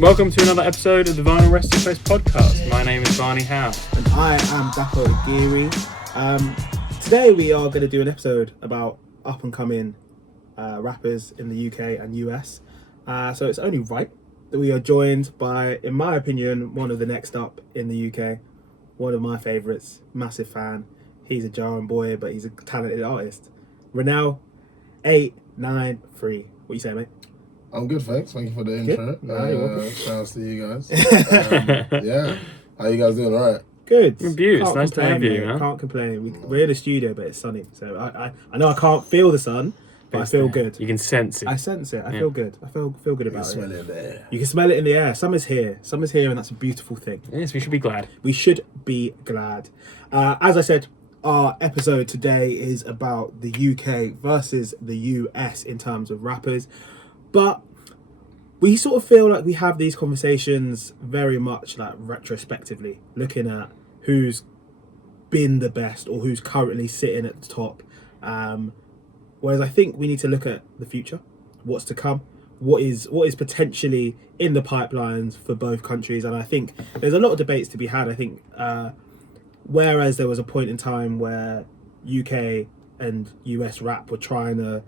Welcome to another episode of the Vinyl Resting Place podcast. My name is Barney Howe. And I am Dapo Agiri. Today we are going to do an episode about up and coming rappers in the UK and US. So it's only right that we are joined by, in my opinion, one of the next up in the UK. One of my favourites, massive fan. He's a Jarrod boy, but he's a talented artist. Renelle, 893. What you saying, mate? I'm good, thanks. Thank you for the intro. Shout out to you guys. Yeah. How you guys doing? All right? Good. It's nice to have you, man. Can't complain. We're in the studio, but it's sunny. So I know I can't feel the sun, but I feel good. You can sense it. I sense it. I feel good. I feel good about it. You can smell it in the air. You can smell it in the air. Summer's here. Summer's here, and that's a beautiful thing. Yes, we should be glad. We should be glad. As I said, our episode today is about the UK versus the US in terms of rappers. But we sort of feel like we have these conversations very much like retrospectively, looking at who's been the best or who's currently sitting at the top. Whereas I think we need to look at the future, what's to come, what is potentially in the pipelines for both countries. And I think there's a lot of debates to be had. I think whereas there was a point in time where UK and US rap were trying to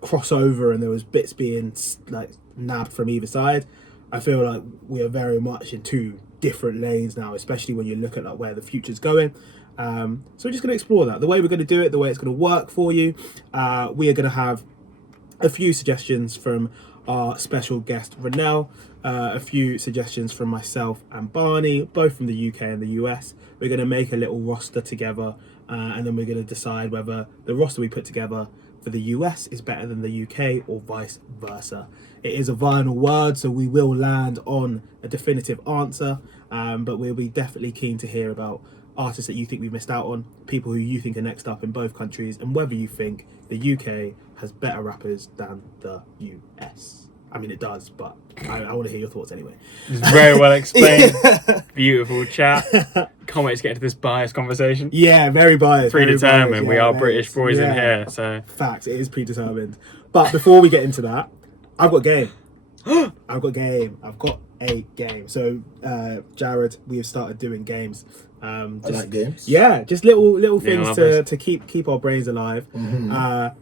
cross over and there was bits being like nabbed from either side, I feel like we are very much in two different lanes now, especially when you look at like where the future's going. So we're just going to explore that, the way we're going to do it, the way it's going to work for you. We are going to have a few suggestions from our special guest Renelle, a few suggestions from myself and Barney, both from the UK and the US. We're going to make a little roster together, and then we're going to decide whether the roster we put together for the US is better than the UK or vice versa. It is a vinyl word, so we will land on a definitive answer, but we'll be definitely keen to hear about artists that you think we missed out on, people who you think are next up in both countries, and whether you think the UK has better rappers than the US. I mean, it does, but I want to hear your thoughts anyway. It's very well explained. Beautiful chat. Can't wait to get into this biased conversation. Yeah, very biased. Predetermined. Very biased. We are British boys in here, so. Facts. It is predetermined. But before we get into that, I've got a game. I've got a game. So, Jarrod, we have started doing games. I like games. Yeah, just little things to keep our brains alive. Mm-hmm.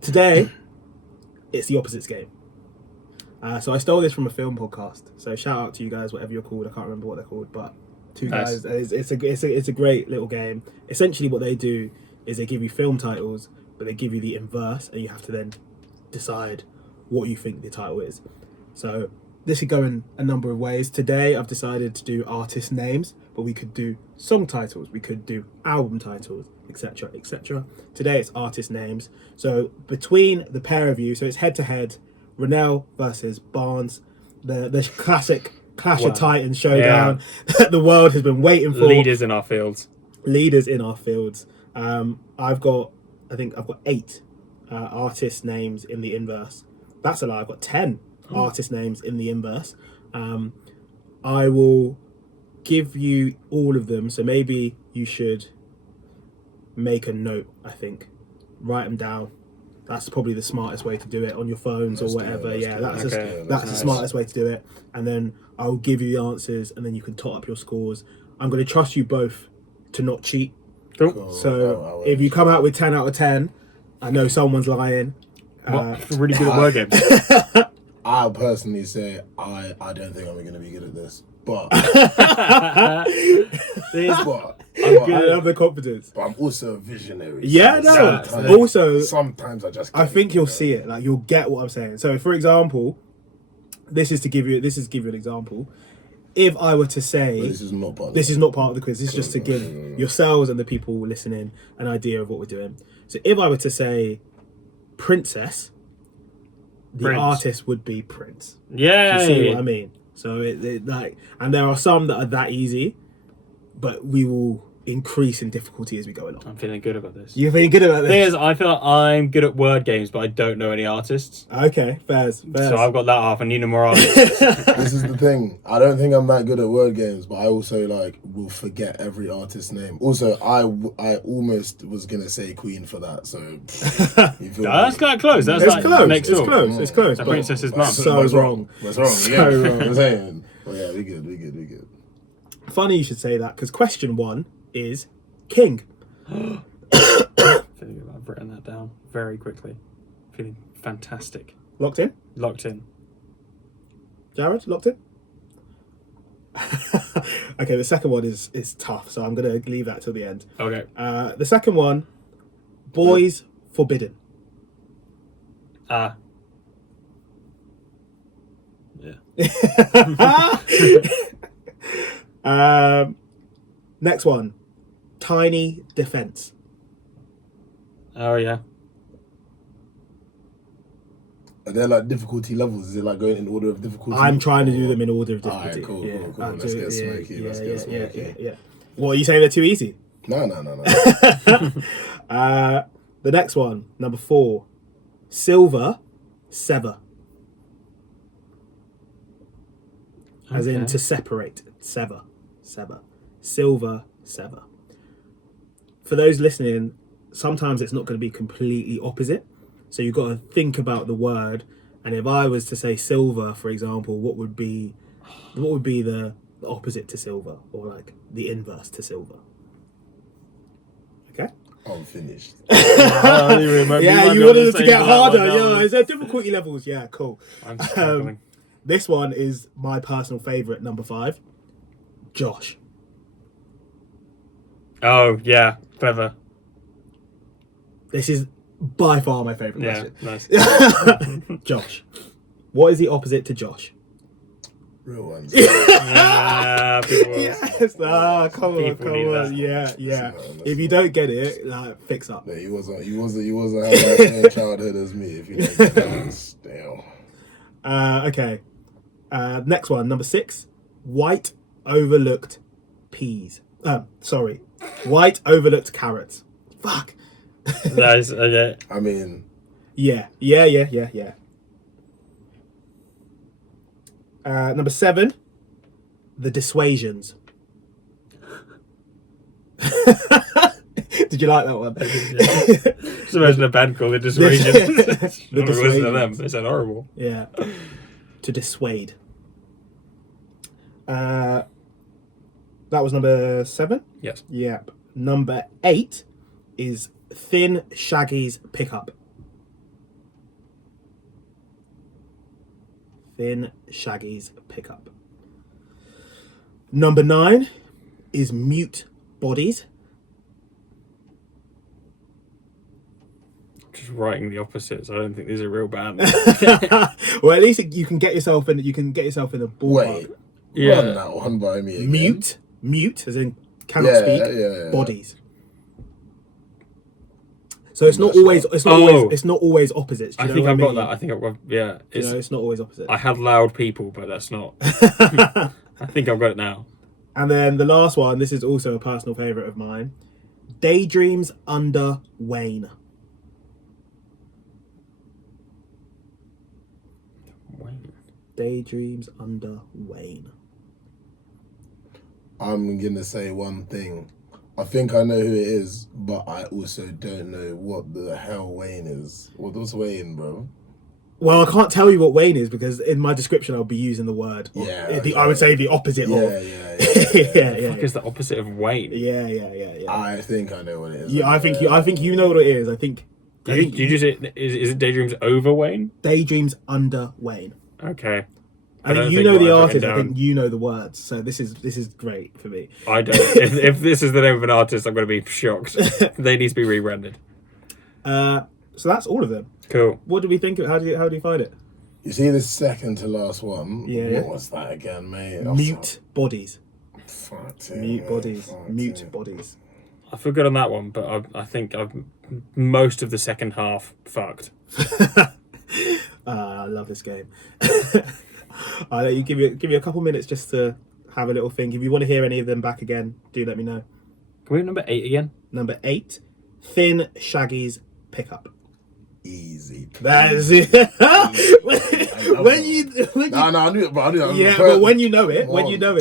Today, it's the opposites game. So I stole this from a film podcast. So shout out to you guys, whatever you're called. I can't remember what they're called, but two guys. It's a great little game. Essentially, what they do is they give you film titles, but they give you the inverse, and you have to then decide what you think the title is. So this could go in a number of ways. Today, I've decided to do artist names, but we could do song titles, we could do album titles, etc., etc. Today, it's artist names. So between the pair of you, so it's head to head. Renelle versus Barnes, the classic Clash of Titans showdown that the world has been waiting for. Leaders in our fields. I've got 8 artist names in the inverse. That's a lie. I've got 10 artist names in the inverse. I will give you all of them. So maybe you should make a note. I think write them down. That's probably the smartest way to do it on your phones or whatever. That's the smartest way to do it. And then I'll give you the answers, and then you can tot up your scores. I'm going to trust you both to not cheat. Cool. So if you come out with 10 out of 10, I know someone's lying. Really good at word games. I personally say I don't think I'm going to be good at this, but I have the confidence. But I'm also a visionary. Yeah, no. Sometimes I just. I think you'll see it. Like you'll get what I'm saying. So, for example, this is to give you an example. If I were to say, but this is not part of the quiz. This is just to give yourselves and the people listening an idea of what we're doing. So, if I were to say Princess, the artist would be Prince. Yeah, you see what I mean? So it and there are some that are that easy, but we will increase in difficulty as we go along. I'm feeling good about this. You're feeling good about The thing this? is, I feel like I'm good at word games, but I don't know any artists. Okay, fairs. So I've got that half. I need no more artists. This is the thing. I don't think I'm that good at word games, but I also like will forget every artist's name. Also, I almost was gonna say Queen for that. So you feel That's kind of close. That's It's like close. next It's door. close. It's close. The but- Princess's Mum. So What's wrong. What's wrong? So Yeah, wrong. I'm saying. Well, yeah, we good. Funny you should say that because question 1 is King. Feeling good. I've written that down very quickly. Feeling fantastic. Locked in? Locked in. Jarrod, locked in? Okay, the second one is tough, so I'm going to leave that till the end. Okay. The second one, Boys Forbidden. Yeah. Next one, Tiny Defense. Oh yeah. Are there like difficulty levels? Is it like going in order of difficulty? I'm trying to do them in order of difficulty. Alright, cool, Yeah, cool, cool. I'm Let's doing- get smoky. Let's get smoky. Yeah. What, are you saying they're too easy? No. The next one, number 4, Silver Sever. As in Okay. to separate, sever. Silver Sever. For those listening, sometimes it's not going to be completely opposite. So you've got to think about the word. And if I was to say silver, for example, what would be the opposite to silver, or like the inverse to silver? Okay. I'm finished. Yeah, you wanted it to get harder. Yeah, is there difficulty levels? Yeah, cool. I'm struggling. This one is my personal favourite, number 5, Josh. Oh yeah, clever. This is by far my favourite Yeah, question. nice. Josh. What is the opposite to Josh? Real ones. Yeah, people will- Yes. Ah, come on, People need that. Yeah. If you don't get it, like, fix up. No, he wasn't having the same childhood as me. If you don't get that, damn. Okay. Next one, number 6. White overlooked peas. White overlooked carrots. Fuck. Nice. Okay. I mean, Yeah. Number 7, the dissuasions. Did you like that one? Just imagine a band called The Dissuasion. The Listen to them. Dissuasions. They sound horrible. Yeah. To dissuade. That was number 7? Yes. Yep. Number 8 is Thin Shaggy's Pickup. Thin Shaggy's Pickup. Number 9 is Mute Bodies. Just writing the opposites. I don't think these are real bands. Well, at least you can get yourself in. You can get yourself in a ballpark. wait. Yeah. Run that one by me again. Mute, as in cannot Yeah, speak. yeah. Bodies. So it's not That's always. right. It's not always. It's not always opposites. Do I you know think what I've mean? got that. I think I've got. Yeah. You know, it's not always opposite. I had loud people, but that's not. I think I've got it now. And then the last one. This is also a personal favourite of mine. Daydreams Under Wayne. Daydreams Under Wayne. I'm gonna say one thing. I think I know who it is, but I also don't know what the hell Wayne is. What's Wayne, bro? Well, I can't tell you what Wayne is because in my description I'll be using the word. Yeah, I would say the opposite Yeah. of. Yeah. Fuck is the opposite of Wayne? Yeah. I think I know what it is. Yeah, I think you know what it is. I think Did you just say, is it Daydreams over Wayne? Daydreams Under Wayne. Okay. I don't think you think know what the I've written artist. I down- think you know the words. So this is great for me. I don't. If this is the name of an artist, I'm going to be shocked. They need to be rebranded. So that's all of them. Cool. What do we think? How do you find it? You see the second to last one? Yeah. What was that again, mate? Mute bodies. Fuck it, Mute mate. bodies. Fuck Mute it. bodies. I feel good on that one, but I think I've most of the second half fucked. I love this game. I'll let you give you a couple minutes just to have a little think. If you want to hear any of them back again, do let me know. Can we have number 8 again? Number 8, Thin Shaggy's Pickup. Easy. That is it. when you I knew it, but I knew it. yeah, but when you know it,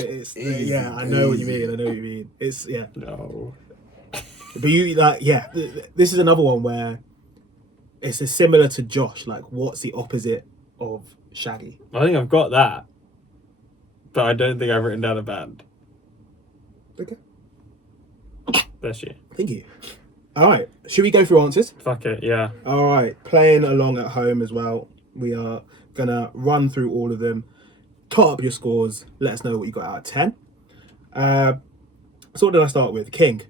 it's Easy, yeah. I know what you easy. mean. It's yeah. No. But you like yeah. This is another one where it's similar to Josh. Like, what's the opposite of Shaggy? I think I've got that, but I don't think I've written down a band. Okay. Bless you. Thank you. All right. Should we go through answers? Fuck it, yeah. All right. Playing along at home as well. We are gonna run through all of them. Tot up your scores. Let us know what you got out of 10. So what did I start with? King.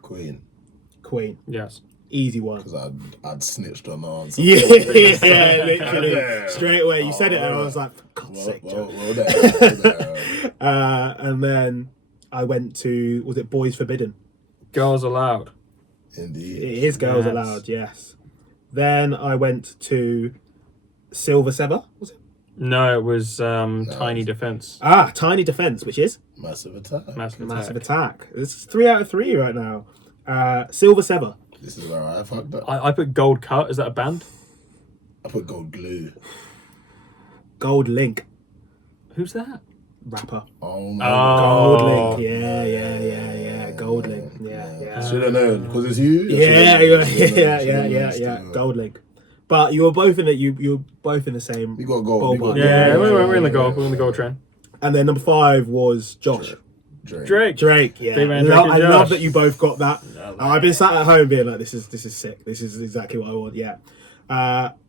Queen. Yes. Easy one. Because I'd snitched on the answer. Yeah, literally. Straight away. You said it and I was like, for God's sake, Joe. Well there. And then I went to, was it Boys Forbidden? Girls Aloud. Indeed. It is Girls Yes. Aloud, yes. Then I went to Silver Sever, was it? No, it was Tiny Defense. Tiny Defense, which is Massive Attack. Massive Attack. This is 3 out of 3 right now. Silver Sever. This is where I fucked up. I put Gold Cut. Is that a band? I put Gold Glue. Gold Link. Who's that? Rapper. Oh my Gold Oh. Link. Yeah. Gold Link. Yeah. Should have known because it's you. Yeah. Gold Link. But you were both in it. You were both in the same. We got gold. ballpark. Yeah, we're in the gold. We're in the gold train. And then number 5 was Josh. Drake. Drake. Yeah. Big man, Drake and I love Josh. that you both got that. I've been sat at home being like, this is sick. This is exactly what I want. Yeah.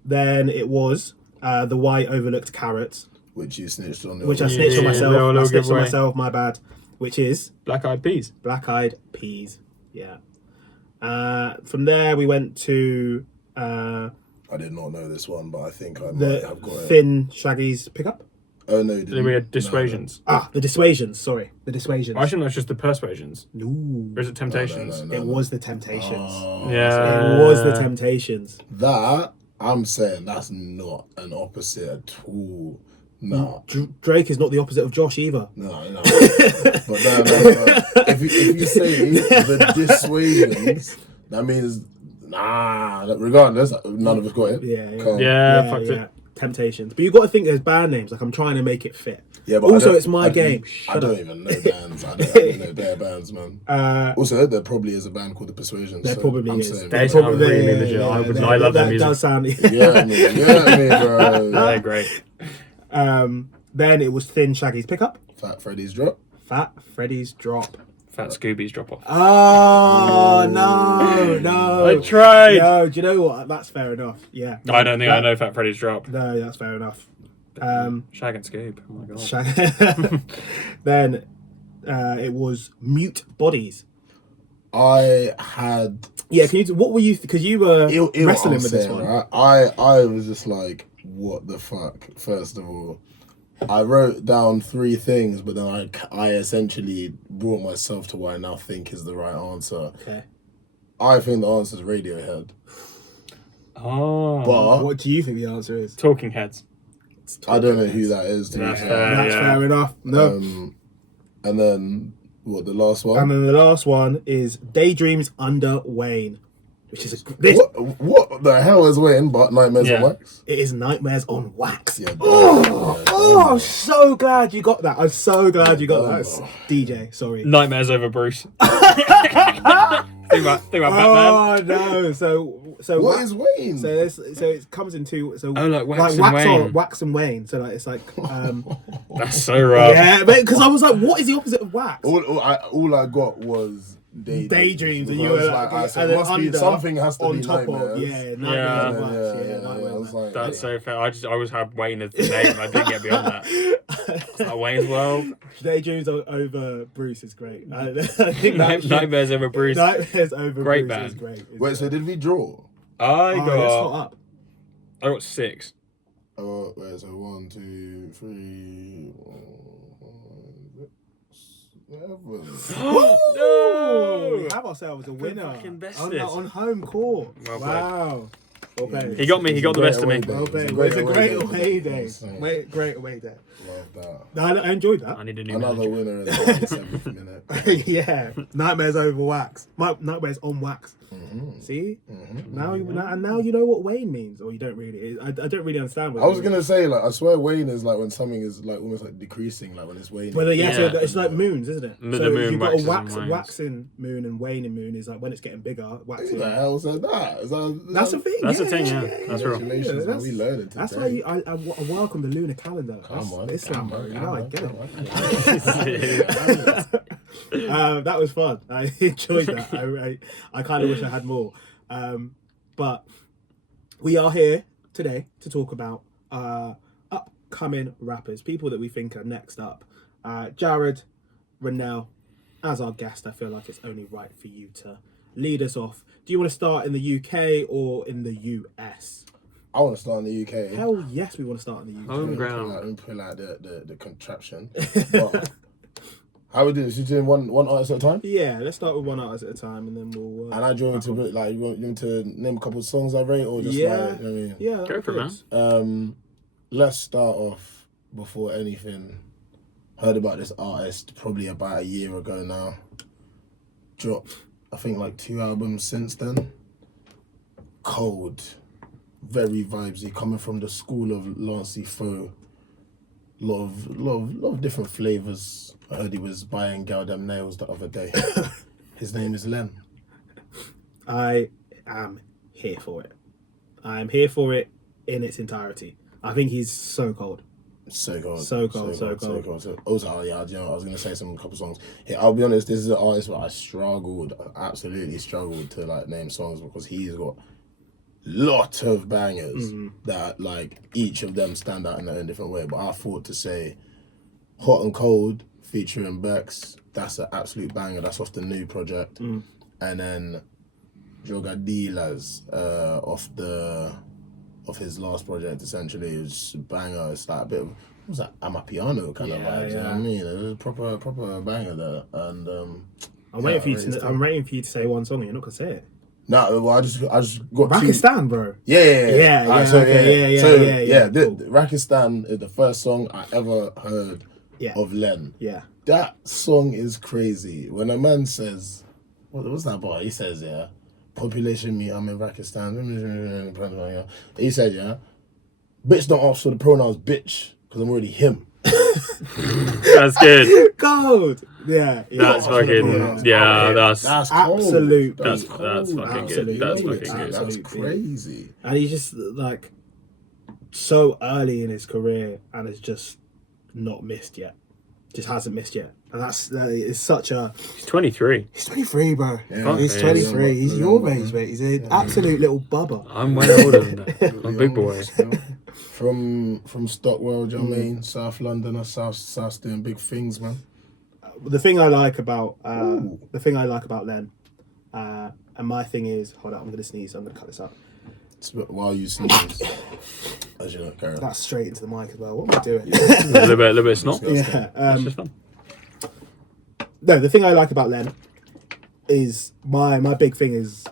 Then it was the White Overlooked Carrots, Which you snitched on. which I snitched on Yeah, myself. little I snitched on giveaway. myself. My bad. Which is Black Eyed Peas. Black Eyed Peas. Yeah. From there we went to I did not know this one, but I think I might the have got it. Thin Shaggy's Pickup. Oh no, you Then didn't. we had Dissuasions. The Dissuasions. Sorry, the Dissuasions. I shouldn't know it's just the Persuasions. Ooh. Or is it Temptations? No. It was the Temptations. Oh, Yeah. It was the Temptations. That I'm saying that's not an opposite at all. No. Drake is not the opposite of Josh either. No. But no. If you say the Dissuasions, that means regardless, none of us got it. Yeah. Calm. Yeah, fucked it. Temptations. But you've got to think there's band names. Like, I'm trying to make it fit. Yeah, but Also, it's my game. I Shut don't up. even know bands. I don't even know their bands, man. Also, there probably is a band called The Persuasions. There so probably I'm is. saying, They bro. sound really legit. I love their that music. does sound. Yeah, me, bro. They're great. Then it was Thin Shaggy's Pickup. Fat Freddy's Drop. Fat Freddy's Drop. Fat Scooby's Drop Off. Oh no! I tried. No, do you know what? That's fair enough. Yeah. I don't think I know Fat Freddy's Drop. No, that's fair enough. Shag and Scoob. Oh my god. Then it was Mute Bodies. I had. Yeah, can you? What were you? Because you were It wrestling with this one. Right? I was just like, what the fuck? First of all, I wrote down 3 things, but then I essentially brought myself to what I now think is the right answer. Okay. I think the answer is Radiohead. Oh. But What do you think the answer is? Talking Heads. I don't know who that is. To be That's fair. fair. That's yeah. fair enough. No. And then what? The last one. And then the last one is Daydreams Under Wayne, which is this. What the hell is Wayne but Nightmares Yeah. on Wax? It is Nightmares on Wax. Yeah, Oh, I'm so glad you got that. I'm so glad you got that. DJ, sorry. Nightmares over Bruce. think about Batman. Oh no! So What is Wayne? So it comes in two. So Oh, like Wax and Wayne. Wax and Wayne. So like it's like That's so rough. yeah, because I was like, what is the opposite of wax? all I got was Daydreams, and you Because, were I said, and then must be, under, something has to on be top Nightmares. of Yeah. Nightmares on Wax. Yeah, Nightmares I on was Wax. like, That's so fair. I always had Wayne as the name. I didn't get beyond that. It's like Wayne's World. Daydreams over Bruce is great. I think that Nightmares over Bruce. Nightmares over Great Bruce band. is great. It's Wait, so did we draw? I let's hot got. up. I got 6. Oh, wait, so 1, 2, 3, 4, 5, 6, 7. No! We have ourselves a winner fucking bested. on home court. Well Wow. Well played. He got me. He got the best of me. Well played. It's a great away day. Great away day. Love that. No, I enjoyed that. I need a new Another manager. winner in the 7th minute. Yeah, nightmares over wax. Nightmares on wax. Mm-hmm. See, now you know what Wayne means, or you don't really. I don't really understand. What I was gonna say, like, I swear wane is like when something is like almost like decreasing, like when it's waning. Well, yeah, so Yeah. it's like moons, isn't it? The So moon you've got a waxes and wanes. waxing moon and waning moon is like when it's getting bigger. Who Waxing. the hell said that? That's the thing. That's yeah, the thing, yeah. That's real. Congratulations, man. We learned it today. That's why I welcome the lunar calendar. Come on, Islam, come on, bro. You come know, I on, get come it. That was fun. I enjoyed that. I kind of wish I had more. But we are here today to talk about upcoming rappers, people that we think are next up. Jarrod, Renelle, as our guest, I feel like it's only right for you to lead us off. Do you want to start in the UK or in the US? I want to start in the UK. Hell yes, we want to start in the UK. Home ground. Let me pull out the contraption. But how we do this? You doing one artist at a time? Yeah, let's start with one artist at a time, and then we'll. And I join to like you want me to name a couple of songs I rate or just Yeah. like, you know what I mean? Yeah, Go for it, man. Let's start off before anything. Heard about this artist probably about a year ago now. Dropped, I think, like 2 albums since then. Cold, very vibesy, coming from the school of Lancey Foe. Lot of different flavors. I heard he was buying gal them nails the other day. His name is Len. I am here for it. I am here for it in its entirety. I think he's so cold. So cold. So cold. So also, yeah, you know, I was gonna say some couple songs. Yeah, I'll be honest, this is an artist where I absolutely struggled to like name songs because he's got lot of bangers that like each of them stand out in their own different way. But I thought to say Hot and Cold featuring Bex, that's an absolute banger. That's off the new project. And then Jogadilas off his last project, essentially, it was just a banger. It's like a bit of, what was that, Amapiano kind of vibes, you know what I mean? It was a proper banger there. And I'm waiting for you to say one song and you're not gonna say it. no, well, I just got Rakistan, bro. Yeah. Yeah, So cool. Rakistan is the first song I ever heard of Len. Yeah. That song is crazy. When a man says, what's that boy? He says, yeah, population me, I'm in Pakistan. He said, yeah, bitch don't ask for the pronouns bitch, because I'm already him. That's good. Cold. Yeah. That's fucking. Yeah, that's absolute. Cold. That's fucking Absolutely. good. That's Absolutely. fucking good. That's crazy. And he's just like so early in his career and has just not missed yet. Just hasn't missed yet. And that is such a. He's 23. He's 23, bro. Yeah. He's 23. He's your age, mate. He's an absolute little bubba. I'm way older than that. I'm a big boy. From Stockwell, do you know what I mean? South London or South doing big things, man. The thing I like about Len, and my thing is, hold on, I'm gonna sneeze. I'm gonna cut this up. While you sneeze, as you know, Karen. That's straight into the mic as well. What am I doing? A little bit of snot. Yeah. That's just fun. No, the thing I like about Len is my big thing is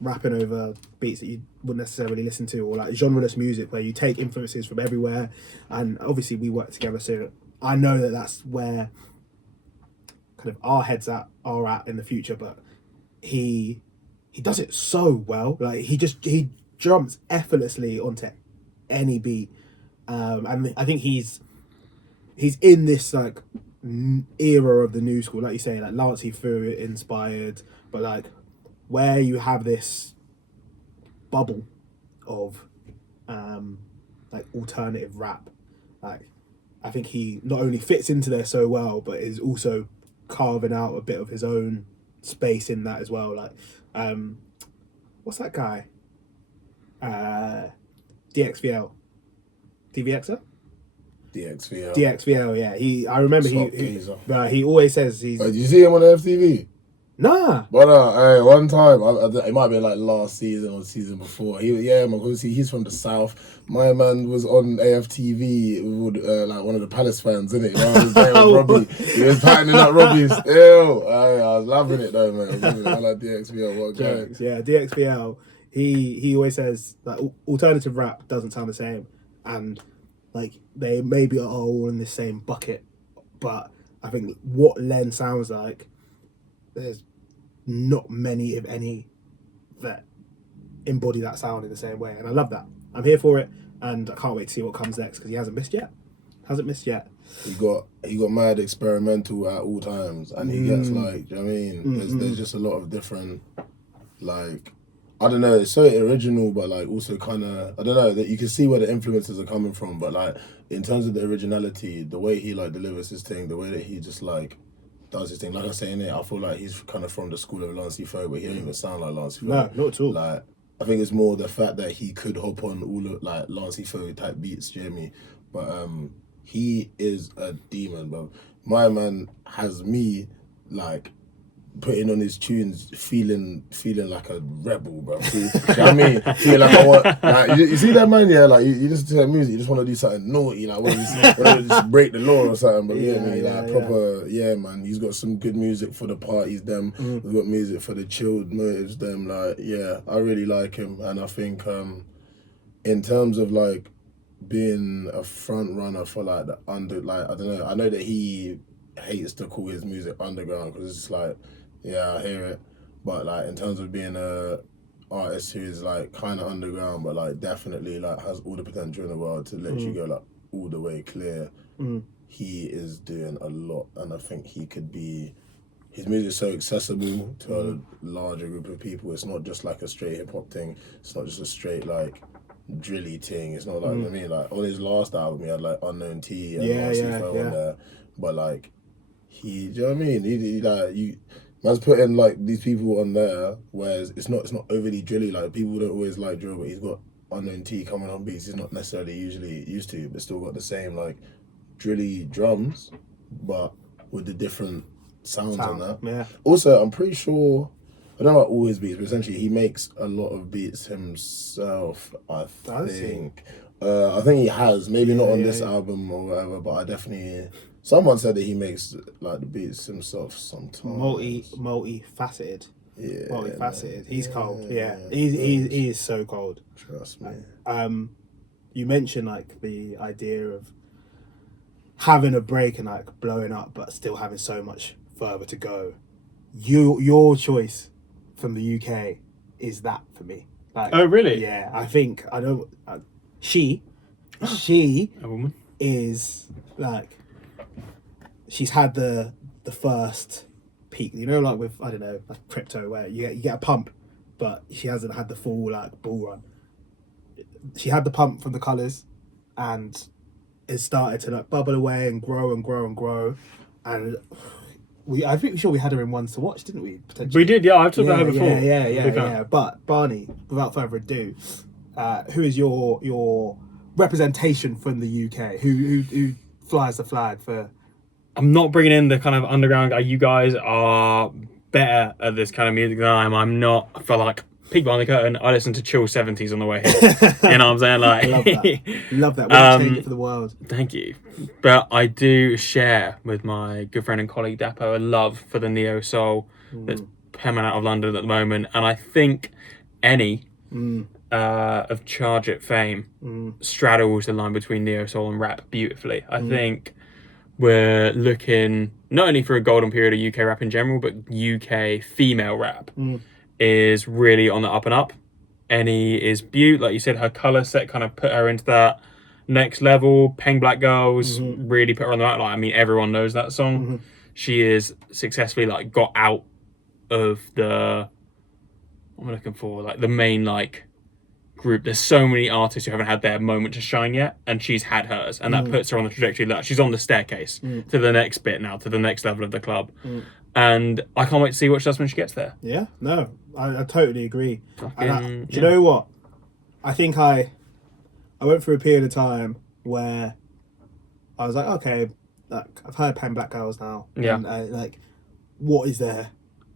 rapping over beats that you wouldn't necessarily listen to, or like genreless music where you take influences from everywhere. And obviously we work together, so I know that that's where kind of our heads are at in the future. But he does it so well. Like he jumps effortlessly onto any beat, and I think he's in this like era of the new school, like you say, like Lancey Foe inspired, but like where you have this bubble of like alternative rap. Like I think he not only fits into there so well, but is also carving out a bit of his own space in that as well. Like what's that guy? DXVL. DVXer? DXVL, yeah. I remember he always says he's. Did you see him on FTV? Nah. But hey, one time, it might be like last season or the season before. He's from the south. My man was on AFTV with like one of the Palace fans, innit? He was tightening up Robbie still. I was loving it though, man. I like DXVL. What guy? Yeah, DXVL he always says that alternative rap doesn't sound the same, and like they maybe are all in the same bucket, but I think what Len sounds like, there's not many, if any, that embody that sound in the same way, and I love that. I'm here for it, and I can't wait to see what comes next because he hasn't missed yet. He got mad experimental at all times, and he gets like, do you know what I mean? There's just a lot of different, like, I don't know, it's so original, but like also kind of, I don't know, that you can see where the influences are coming from, but like in terms of the originality, the way he like delivers his thing, the way that he just like does his thing, like I was saying it, I feel like he's kind of from the school of Lancey Foe, but he don't even sound like Lancey Foe. No, not at all. Like, I think it's more the fact that he could hop on all of like Lancey Foe type beats, do you know what I mean? But he is a demon, bro. My man has me like putting on his tunes, feeling like a rebel, bro. You know what I mean? Feeling like I want, like, you see that man, yeah, like you listen to that music, you just want to do something naughty, like want to just break the law or something. But proper, man. He's got some good music for the parties, them. He's got music for the chilled motives, them. Like, yeah, I really like him, and I think in terms of like being a front runner for like the under, like I don't know, I know that he hates to call his music underground because it's just like, yeah, I hear it, but like in terms of being a artist who is like kind of underground but like definitely like has all the potential in the world to let you go like all the way clear, he is doing a lot, and I think he could be, his music is so accessible to a larger group of people. It's not just like a straight hip hop thing, it's not just a straight like drilly thing, it's not like, I mean, like on his last album he had like Unknown T and Marcy Fell on there, but like he, do you know what I mean, he like, man's putting like these people on there, whereas it's not overly drilly, like people don't always like drill, but he's got Unknown T coming on beats he's not necessarily usually used to, but still got the same like drilly drums, but with the different sounds on that. Yeah. Also, I'm pretty sure, I don't know about all his beats, but essentially he makes a lot of beats himself, I think. I think he has, maybe not on this album or whatever, but I definitely, someone said that he makes like the beats himself sometimes. Multi-faceted. Yeah. Multifaceted. He's cold. Yeah. He is so cold. Trust me. You mentioned like the idea of having a break and like blowing up, but still having so much further to go. Your choice from the UK is that for me. Like, oh really? Yeah, I think she A woman is like, she's had the first peak, you know, like with, I don't know, like crypto, where you get a pump, but she hasn't had the full like bull run. She had the pump from the colours, and it started to like bubble away and grow and grow and grow, and I'm pretty sure we had her in Ones to Watch, didn't we? Potentially. we did, yeah. I've talked about her before. Yeah. But Barney, without further ado, who is your representation from the UK? Who flies the flag for? I'm not bringing in the kind of underground guy. You guys are better at this kind of music than I am. I'm not. I feel like peek behind the curtain. I listen to chill 70s on the way here. You know what I'm saying? Like, love that. We'll change it for the world. Thank you. But I do share with my good friend and colleague Dapo a love for the neo soul that's coming out of London at the moment, and I think any of Charge It fame straddles the line between neo soul and rap beautifully. I think we're looking not only for a golden period of UK rap in general, but UK female rap is really on the up and up. Any is beaut, like you said, her colour set kind of put her into that next level. Peng Black Girls really put her on the map. Like, I mean, everyone knows that song. She is successfully like got out of the, what am I looking for? Like the main like group. There's so many artists who haven't had their moment to shine yet, and she's had hers, and that puts her on the trajectory that she's on the staircase to the next bit now, to the next level of the club. And I can't wait to see what she does when she gets there. Yeah, no, I totally agree. Do you know what? I think I went through a period of time where I was like, okay, like, I've heard Pen Black Girls now. Yeah. And like, what is there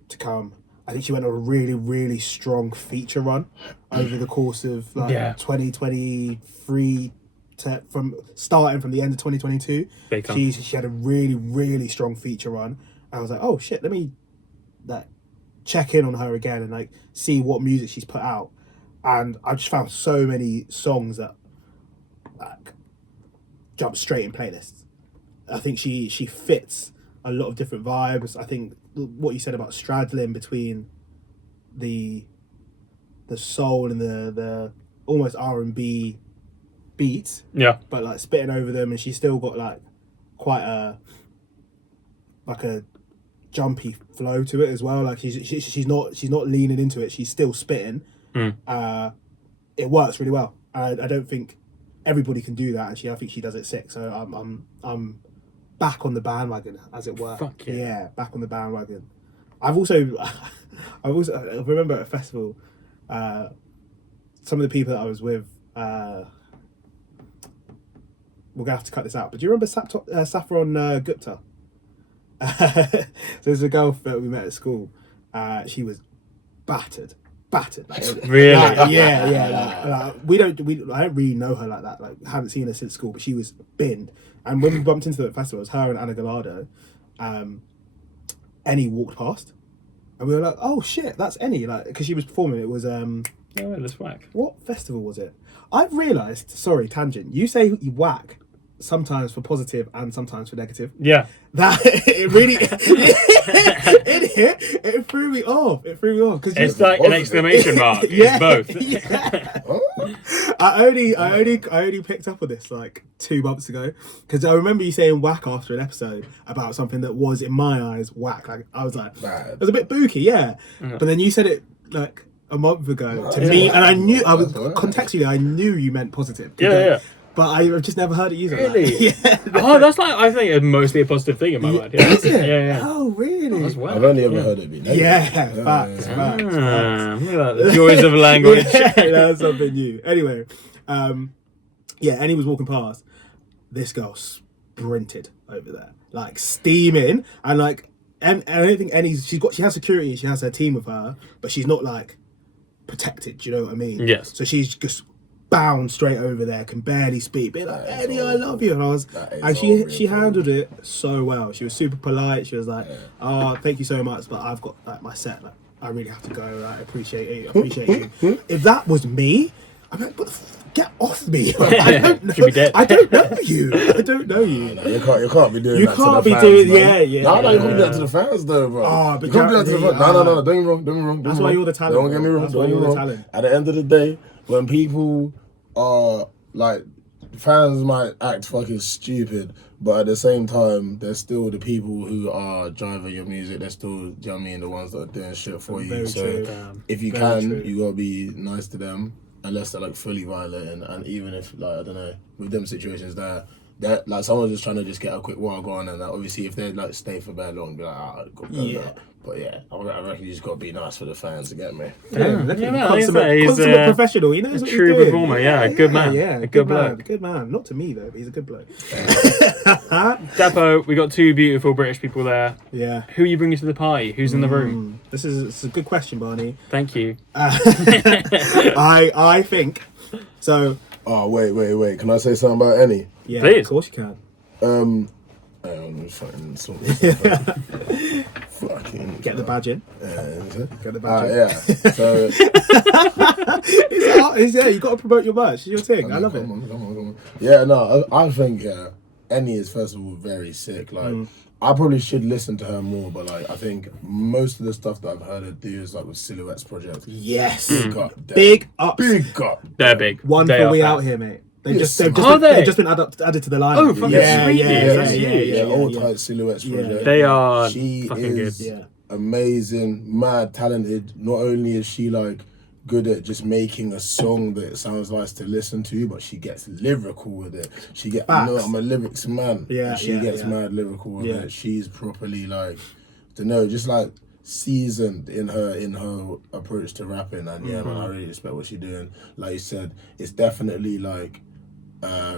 to come? I think she went on a really, really strong feature run over the course of like 2023, starting from the end of 2022. She had a really, really strong feature run. I was like, oh shit, let me like check in on her again and like see what music she's put out. and I just found so many songs that like jump straight in playlists. I think she fits a lot of different vibes. I think what you said about straddling between the soul and the almost R&B beats, Yeah. but like spitting over them, and she's still got like quite a jumpy flow to it as well. Like she's not leaning into it. She's still spitting. It works really well. I don't think everybody can do that, and I think she does it sick. So I'm back on the bandwagon, as it were. Fuck yeah. Yeah, back on the bandwagon. I remember at a festival, some of the people that I was with, we're gonna have to cut this out, but do you remember Saffron Gupta? So there's a girl that we met at school. She was battered. Like, Really? Like, yeah. Like, I don't really know her like that. Like, haven't seen her since school, but she was binned. And when we bumped into the festival, it was her and Anna Gallardo. Annie walked past, and we were like, "Oh shit, that's Annie!" Like, because she was performing. It was Oh, that's whack. what festival was it? I've realised. Sorry, tangent. You say you whack sometimes for positive and sometimes for negative. Yeah. That it really it threw me off. It threw me off because It's like an exclamation mark. Yeah, It's both. yeah. Oh. I only picked up on this like 2 months ago, because I remember you saying whack after an episode about something that was in my eyes whack. Like, I was like, Bad. it was a bit booky, yeah. But then you said it like a month ago to me, and I knew contextually I knew you meant positive. Yeah. But I've just never heard it used like Really? that. Yeah. Oh, that's like, I think it's mostly a positive thing in my mind. Yeah. Is it? Yeah. Oh, really? That's whack. I've only ever heard it be negative. Yeah, facts. Look at that, the joys of language. Yeah, that's something new. Anyway, Annie was walking past. This girl sprinted over there, like steaming, and like, and I don't think Annie's. She has security and she has her team with her, but she's not like protected. Do you know what I mean? Yes. So she's just bound straight over there, can barely speak, be like, Annie, I love you. And she handled it so well. She was super polite. She was like, oh, thank you so much, but I've got like my set. Like, I really have to go. Like, I appreciate you. If that was me, I'm like, get off me. I don't know. Should be dead. I don't know you. No, you can't be doing You that can't to the be fans, doing- man. yeah. No, you can't do that to the fans though, bro. Oh, but you can't do that to the fans. No, don't get me wrong. That's why you're the talent, Don't get me bro. wrong. That's why Don't get you're me the wrong. talent. At the end of the day, when people are like, fans might act fucking stupid, but at the same time, there's still the people who are driving your music. They're still, you know what I mean, the ones that are doing shit for you. Very So true. if you Very can, true. you gotta be nice to them, unless they're like fully violent. And even if, like, I don't know, with them situations that like someone's just trying to just get a quick while going, and obviously if they like stay for very long, be like, go. But yeah, I reckon you just gotta be nice for the fans to get me. Consummate professional. He knows what he's True doing. performer, yeah, good man. Yeah, A good bloke. man. Good man. Not to me though, but he's a good bloke. Dapo, we got 2 beautiful British people there. Yeah. Who are you bringing to the party? Who's in the room? This is a good question, Barney. Thank you. I think so. Oh wait! Can I say something about Annie? Yeah, Please. of course you can. I'm fucking sort of fucking Get the badge in. Get the badge in. yeah. So Yeah, you got to promote your merch. It's your thing. I love it. Come on. Yeah, no, I think Annie is first of all very sick. Like, I probably should listen to her more, but like, I think most of the stuff that I've heard her do is like with Silhouette's project. Yes. Big up. They're big. One They for are We fat. Out Here, mate. They've Yes. just Are they? they've just been added to the lineup. Oh, fucking sweet news. That's huge. Yeah, old tight Silhouette's Yeah. project. They are She fucking is good. Yeah. amazing, mad talented. Not only is she like good at just making a song that sounds nice to listen to, but she gets lyrical with it. She get, you know, Facts. I'm a lyrics man. Yeah, She yeah, gets yeah. mad lyrical with Yeah. it. She's properly like, don't know, just like seasoned in her approach to rapping. And yeah, man, I really respect what she's doing. Like you said, it's definitely like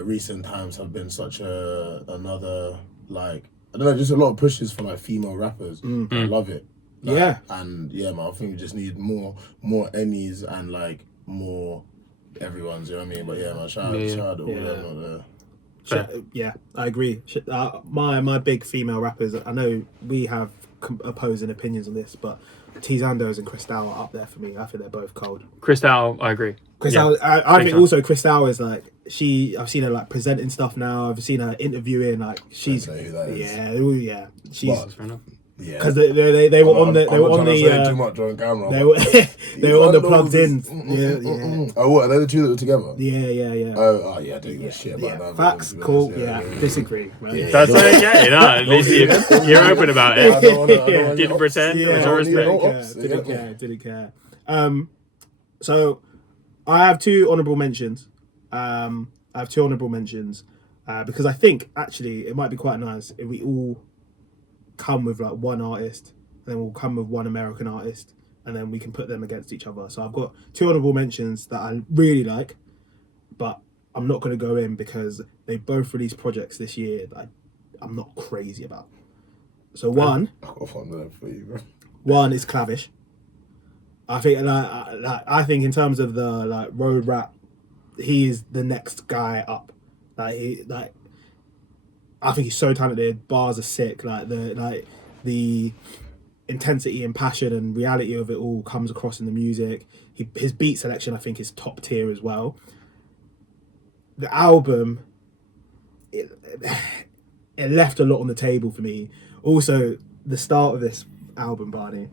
recent times have been such another like, I don't know, just a lot of pushes for like female rappers. I love it. Like, Yeah. And yeah, man, I think we just need more Ennies and like more everyone's, you know what I mean? But yeah, man, shout out to all them. Yeah, I agree. My big female rappers. I know we have opposing opinions on this, but Zandos and Cristal are up there for me. I think they're both cold. Cristal, I agree. Cristal, Yeah, I big think time. also Cristal is like I've seen her like presenting stuff now. I've seen her interviewing. Like she's Don't know who that is. yeah. She's But- Fair enough. Yeah. because they were on the too much on camera. they but were they were on the those plugged in. is- Yeah. Oh, what? Are they the two that were together? Yeah. Oh, yeah, I don't give a shit about Yeah, that. facts, to be cool. honest, Yeah, disagree. Right? Yeah. That's okay. No, at least you're open about I it. don't wanna Didn't ops. pretend. Yeah, With all respect. didn't care. So I have two honourable mentions. Because I think actually it might be quite nice if we all come with like one artist, and then we'll come with one American artist, and then we can put them against each other. So I've got two honourable mentions that I really like, but I'm not going to go in because they both released projects this year that I'm not crazy about. So one I've got one there for you, bro. One is Clavish. I think I think in terms of the like road rap, he is the next guy up. I think he's so talented. Bars are sick. The intensity and passion and reality of it all comes across in the music. His beat selection I think is top tier as well. The album, it left a lot on the table for me. Also, the start of this album, Barney,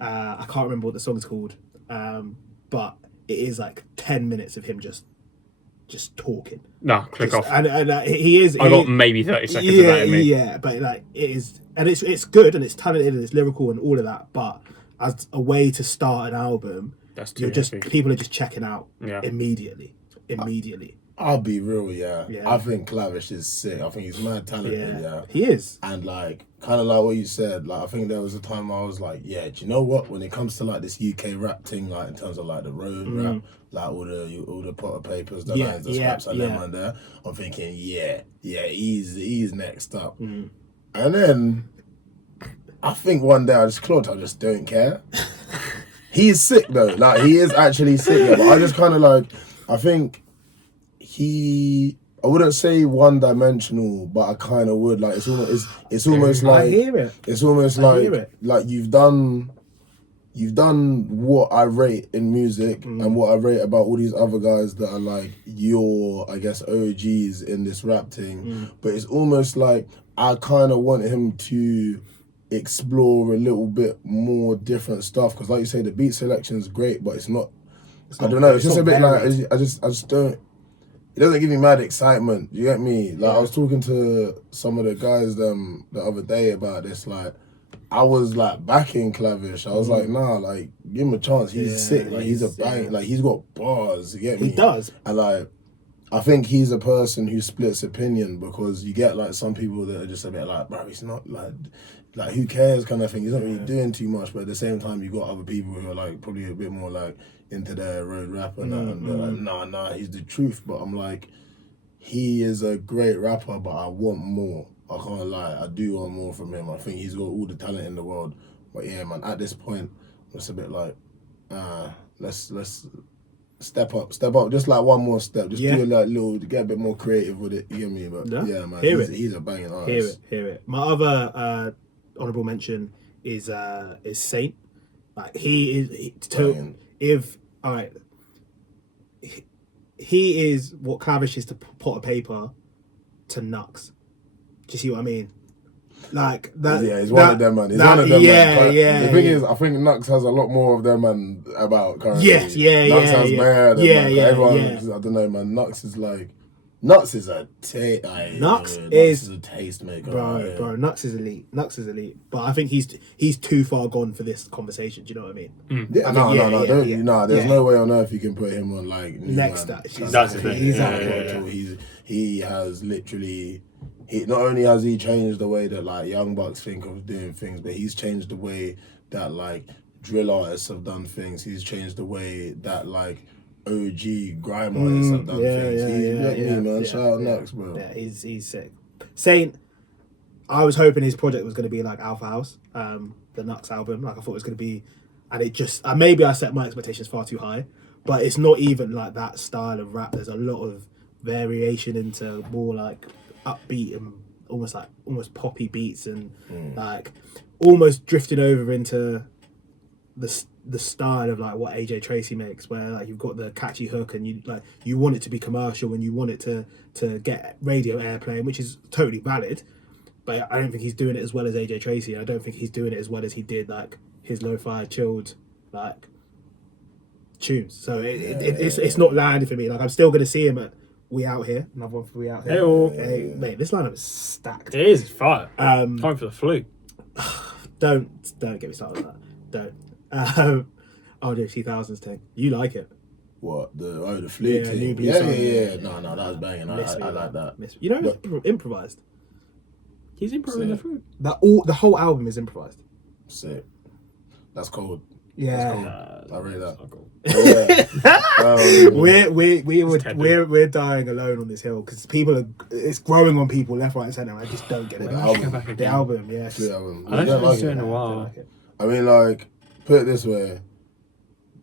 I can't remember what the song's called, but it is like 10 minutes of him just talking. No, click off. And he is. I got maybe 30 seconds of that in me. Yeah, but like it is, and it's good and it's talented and it's lyrical and all of that. But as a way to start an album, That's too heavy. people are just checking out Yeah. immediately. I'll be real, yeah. Yeah. I think Clavish is sick. I think he's mad talented, yeah. He is. And like, kind of like what you said, like I think there was a time I was like, yeah, do you know what? When it comes to like this UK rap thing, like in terms of like the road rap, like all the Potter Papers, the lines, the scraps, and them on there, I'm thinking, yeah, he's next up. And then I think one day I just don't care. He's sick though, like he is actually sick. Yeah, but I just kind of like, I think I wouldn't say one dimensional, but I kind of would. Like it's almost like I hear it. It's almost I hear like it. you've done what I rate in music and what I rate about all these other guys that are like your, I guess, OGs in this rap thing. But it's almost like I kind of want him to explore a little bit more different stuff, because like you say, the beat selection is great, but it's not. I don't know. It's just a bit like I just don't. It doesn't give me mad excitement. You get me? Like I was talking to some of the guys the other day about this. Like I was like backing Clavish. I was like, nah, like give him a chance. He's sick. Like he's a bang. Like he's got bars. You get me? He does. And like I think he's a person who splits opinion, because you get like some people that are just a bit like, bro, he's not like who cares kind of thing. He's not really doing too much. But at the same time, you got other people who are like probably a bit more like into their road rap and that, and they're like, nah, he's the truth. But I'm like, he is a great rapper, but I want more. I can't lie, I do want more from him. I think he's got all the talent in the world. But yeah, man, at this point, it's a bit like, let's step up, just like one more step. Just do like get a bit more creative with it. You get me? But yeah, man, he's a banging artist. Hear it. My other honourable mention is Saint. Like he is what Clavish is to Pot of Paper to Nux. Do you see what I mean? Like that. Yeah, he's one of them, man. He's one of them. Yeah. The thing is, I think Nux has a lot more of them, man. About currently. Yes, Nux has more of them, man. Everyone, yeah. I don't know, man. Nux is a taste maker, bro. Nux is elite. But I think he's too far gone for this conversation. Do you know what I mean? Yeah, there's no way on earth you can put him on like next. That's the thing. He has literally. Not only has he changed the way that like young bucks think of doing things, but he's changed the way that like drill artists have done things. He's changed the way that like OG grime artists have done things. Shout out Nux, bro. Yeah, he's sick. Saint, I was hoping his project was going to be like Alpha House, the Nux album. Like I thought it was going to be, and it just maybe I set my expectations far too high, but it's not even like that style of rap. There's a lot of variation into more like upbeat and almost poppy beats and like almost drifting over into the style of like what AJ Tracey makes, where like you've got the catchy hook and you want it to be commercial and you want it to get radio airplay, which is totally valid. But I don't think he's doing it as well as AJ Tracey. I don't think he's doing it as well as he did like his lo-fi chilled like tunes. So it's not landing for me. Like I'm still gonna see him at We Out Here. Another one for We Out Here. Hey, mate, this lineup is stacked. It is fire. Time for the flu. Don't get me started on that. Don't. RJ 2000's thing. You like it? What the flute Yeah, thing? New Blue Yeah, Sun, yeah. No, that was banging. I like that. You know, it's improvised. He's improving the fruit. The whole album is improvised. Sick. That's cold. Yeah. I rate that. Cool. Yeah. We're dying alone on this hill because it's growing on people left, right, and centre. I just don't get it. The album, yes. The album. I don't like listen to it in it. a while. I mean, like, put it this way.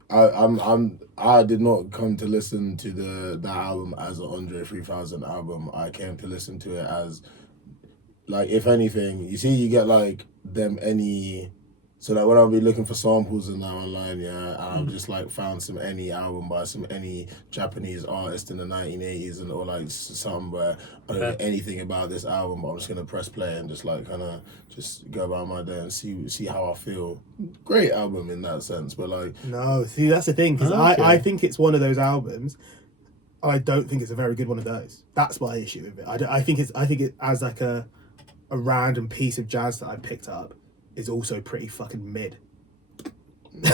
I did not come to listen to that album as an Andre 3000 album. I came to listen to it as, like, if anything, you see, you get like them any. So like when I'll be looking for samples and that online, yeah, and I've just like found some any album by some any Japanese artist in the 1980s and or like something where I don't know anything about this album, but I'm just gonna press play and just like kind of just go about my day and see how I feel. Great album in that sense, but like No, see that's the thing because I think it's one of those albums. I don't think it's a very good one of those. That's my issue with it. I think it as like a random piece of jazz that I picked up. Is also pretty fucking mid. I'll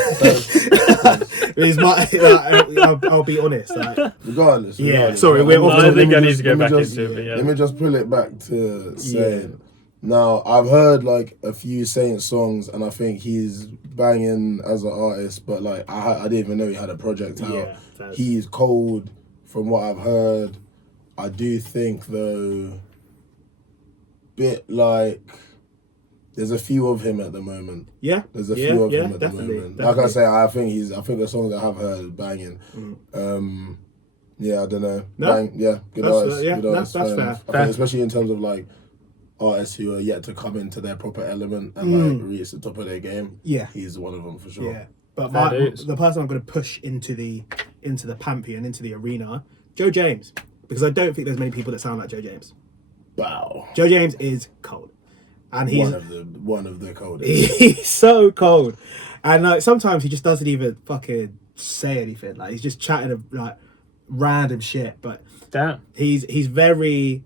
be honest. Like, regardless. Sorry, I think I need to go back into it. But yeah. Let me just pull it back to Saint. Now, I've heard like a few Saint songs, and I think he's banging as an artist. But like, I didn't even know he had a project out. Yeah, he's cold, from what I've heard. I do think though, bit like. There's a few of him at the moment. Yeah. There's a few of him at definitely, the moment. Definitely. Like I say, I think the songs I have heard are banging. Yeah, I don't know. No. Good artists. That's fair. I think especially in terms of like artists who are yet to come into their proper element and like reach the top of their game. Yeah. He's one of them for sure. Yeah. But the person I'm going to push into the pantheon, into the arena, Joe James, because I don't think there's many people that sound like Joe James. Wow. Joe James is cold. And he's one of the coldest. He's so cold, and like sometimes he just doesn't even fucking say anything. Like he's just chatting like random shit. But damn, he's very.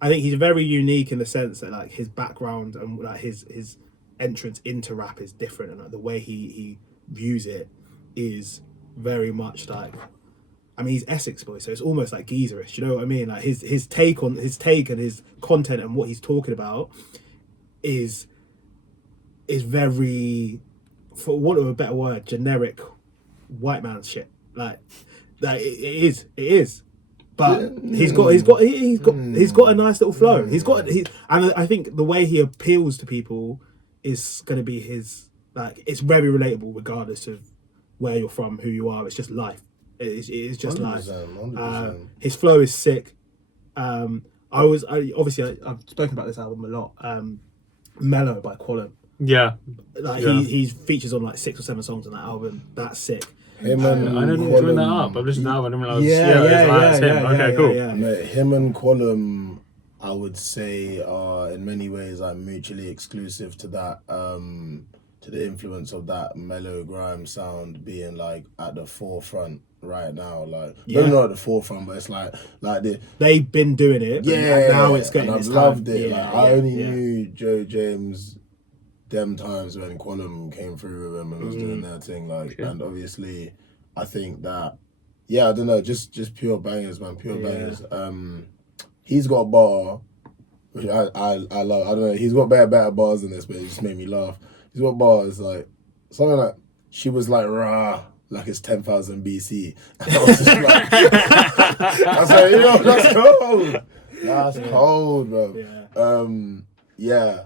I think he's very unique in the sense that like his background and like his entrance into rap is different, and like, the way he views it is very much like. I mean, he's Essex boy, so it's almost like geezerish. You know what I mean? Like his take and his content and what he's talking about. Is very, for want of a better word, generic white man shit. Like it is. But he's got a nice little flow. And I think the way he appeals to people is going to be his like it's very relatable regardless of where you're from, who you are. It's just life. It is just 100%, life. 100%. His flow is sick. I've spoken about this album a lot. Mellow by Qualum. Yeah. Like he features on like 6 or 7 songs on that album. That's sick. Him and I didn't join that up. I've listened to that album. I didn't realize. Yeah, him. Okay, cool. Mate, him and Qualum, I would say, are in many ways like mutually exclusive to that. To the influence of that mellow grime sound being like at the forefront right now. Like maybe not at the forefront, but it's like they've been doing it. And now it's getting. And I've loved it. I only knew Joe James them times when Qualum came through with him and was doing their thing. Like, and obviously, I think that I don't know, just pure bangers, man, pure bangers. He's got a bar, which I love. I don't know. He's got better bars than this, but it just made me laugh. He's got bars like something like she was like rah. Like it's 10,000 BC. And I was just like, I was like, that's cold. That's cold, bro.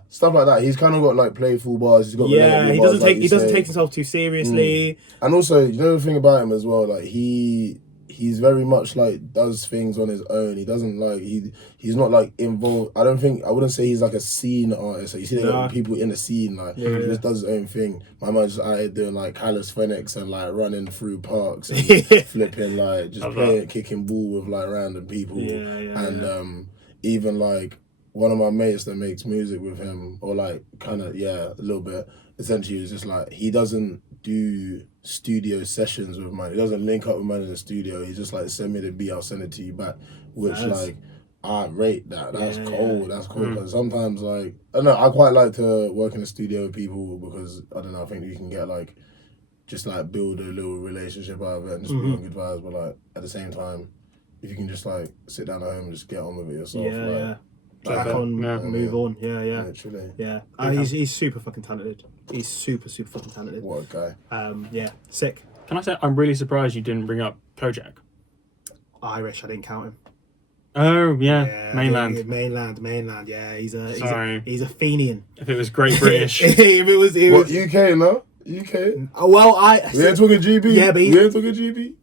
Stuff like that. He's kind of got like playful bars. He's got he doesn't take himself too seriously. And also, you know the thing about him as well, like he he's very much like does things on his own. He doesn't like he's not like involved. I wouldn't say he's like a scene artist. Like, you see like, people in the scene like he just does his own thing. My man's just out here doing like calisthenics and like running through parks and flipping like just playing kicking ball with like random people. And even like one of my mates that makes music with him, or like kind of a little bit. Essentially, it's just like he doesn't do studio sessions with man. He doesn't link up with man in the studio. He just like send me the beat, I'll send it to you back. Which like I rate that. That's cold. That's cool. Because sometimes like I don't know. I quite like to work in the studio with people because I don't know. I think you can get like just like build a little relationship out of it and just be on good vibes. But like at the same time, if you can just like sit down at home and just get on with it yourself, back on, move on. Literally. He's super fucking talented. He's super fucking talented. What a guy. Sick. Can I say I'm really surprised you didn't bring up Kojak? Irish, I didn't count him. Oh mainland. Mainland. Yeah, he's a Fenian. If it was Great British, if it was UK, no? UK. Well, we ain't talking GB. Yeah, but we ain't talking GB.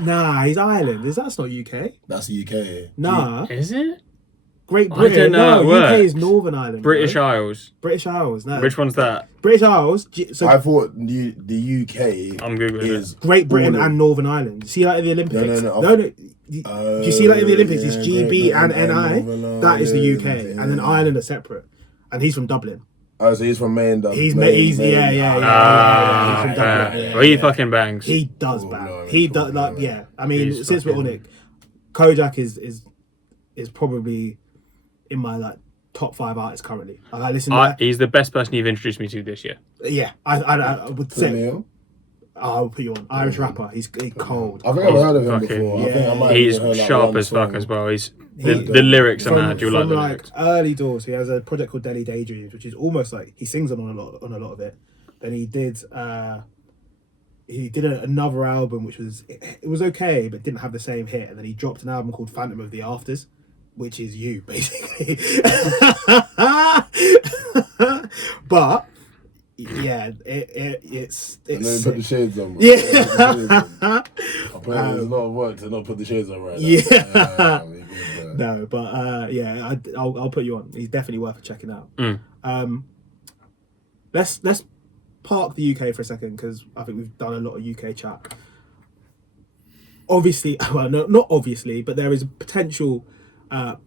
Nah, he's Ireland. That's not UK. That's UK. Nah. Is it? Great Britain. I don't know. No, UK is Northern Ireland. British Isles. British Isles. No. Which one's that? British Isles. So I thought the UK I'm Googling is Great Britain and Northern Ireland. See, like in the Olympics. No. Do you see, like in the Olympics, it's GB and NI. That is the UK, and then Ireland are separate. And he's from Dublin. Oh, so he's from Maine. He's from Dublin. Well, he fucking bangs. He does bang. He does like I mean, since we're on it, Kojak is probably in my like top 5 artists currently. Like, I listen to he's the best person you've introduced me to this year. Yeah, I would say. I'll put you on. Irish rapper. He's cold. I think I've heard of him before. I think I might he's have heard, like, sharp as fuck as well. The lyrics are mad. You'll like the lyrics. Early doors. He has a project called Delhi Daydreams, which is almost like he sings on a lot of it. Then he did another album which was it was okay but didn't have the same hit, and then he dropped an album called Phantom of the Afters, which is you basically. But yeah, it's and then put the shades on, bro. Yeah. Apparently there's a lot of work to not put the shades on right now. Yeah. No, but I'll put you on. He's definitely worth checking out. Let's park the UK for a second because I think we've done a lot of UK chat. Obviously, well, no, not obviously, but there is a potential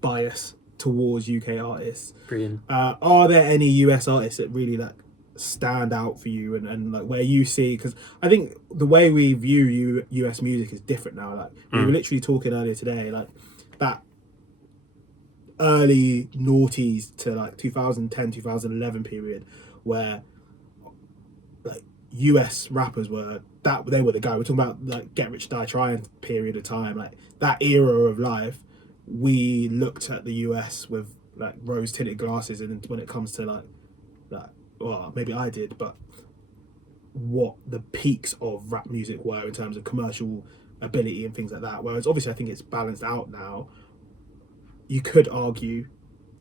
bias towards UK artists. Brilliant. Are there any US artists that really like stand out for you and like where you see, because I think the way we view US music is different now. Like we were literally talking earlier today, like that early noughties to like 2010 2011 period where like US rappers were they were the guy. We're talking about like Get Rich Die Trying period of time, like that era of life. We looked at the US with like rose tinted glasses, and when it comes to like well, maybe I did, but what the peaks of rap music were in terms of commercial ability and things like that. Whereas obviously I think it's balanced out now. You could argue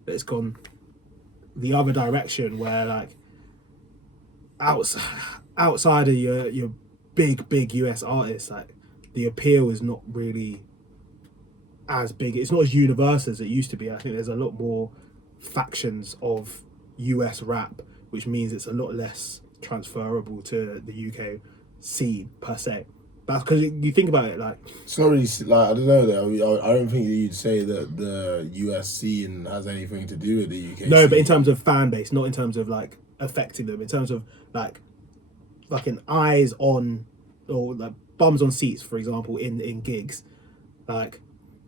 that it's gone the other direction where like outside of your big US artists, like the appeal is not really as big. It's not as universal as it used to be. I think there's a lot more factions of US rap, which means it's a lot less transferable to the UK scene per se. That's because you think about it, like it's not really like I don't know. Though I don't think you'd say that the US scene has anything to do with the UK. No, scene. But in terms of fan base, not in terms of like affecting them. In terms of like fucking eyes on or like bums on seats, for example, in gigs. Like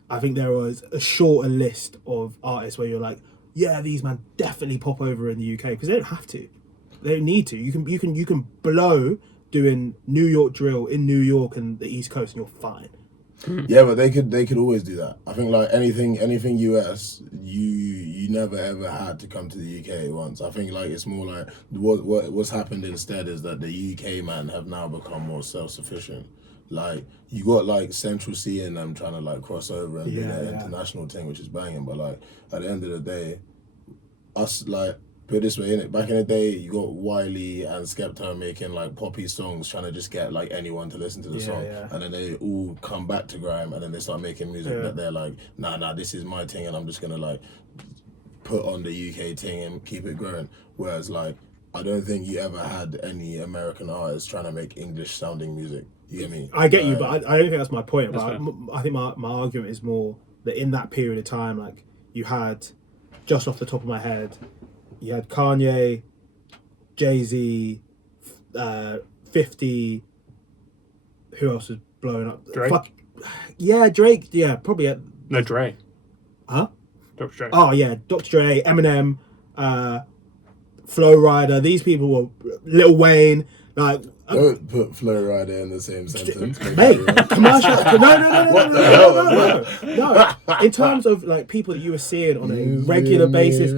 I think there was a shorter list of artists where you're like, yeah, these man definitely pop over in the UK, because they don't have to. They don't need to. You can blow doing New York drill in New York and the East Coast, and you're fine. Yeah, but they could always do that. I think like anything US, you never ever had to come to the UK once. I think like it's more like what's happened instead is that the UK man have now become more self-sufficient. Like you got like Central C and them trying to like cross over and do their international thing, which is banging. But like at the end of the day, us like put it this way, innit? Back in the day, you got Wiley and Skepta making like poppy songs, trying to just get like anyone to listen to the song, and then they all come back to grime, and then they start making music that they're like, nah, this is my thing, and I'm just gonna like put on the UK thing and keep it growing. Whereas like, I don't think you ever had any American artists trying to make English sounding music. You get me? I get you, but I don't think that's my point. But I think my argument is more that in that period of time, like you had, just off the top of my head, you had Kanye, Jay-Z, 50. Who else was blowing up? Drake. Drake. Yeah, probably. No, Dre. Huh? Dr. Dre. Oh yeah, Dr. Dre, Eminem, Flo Rida. These people were Lil Wayne. Like, don't put Flo Rida in the same sentence, mate. Commercial? No. In terms of like people that you were seeing on a regular basis,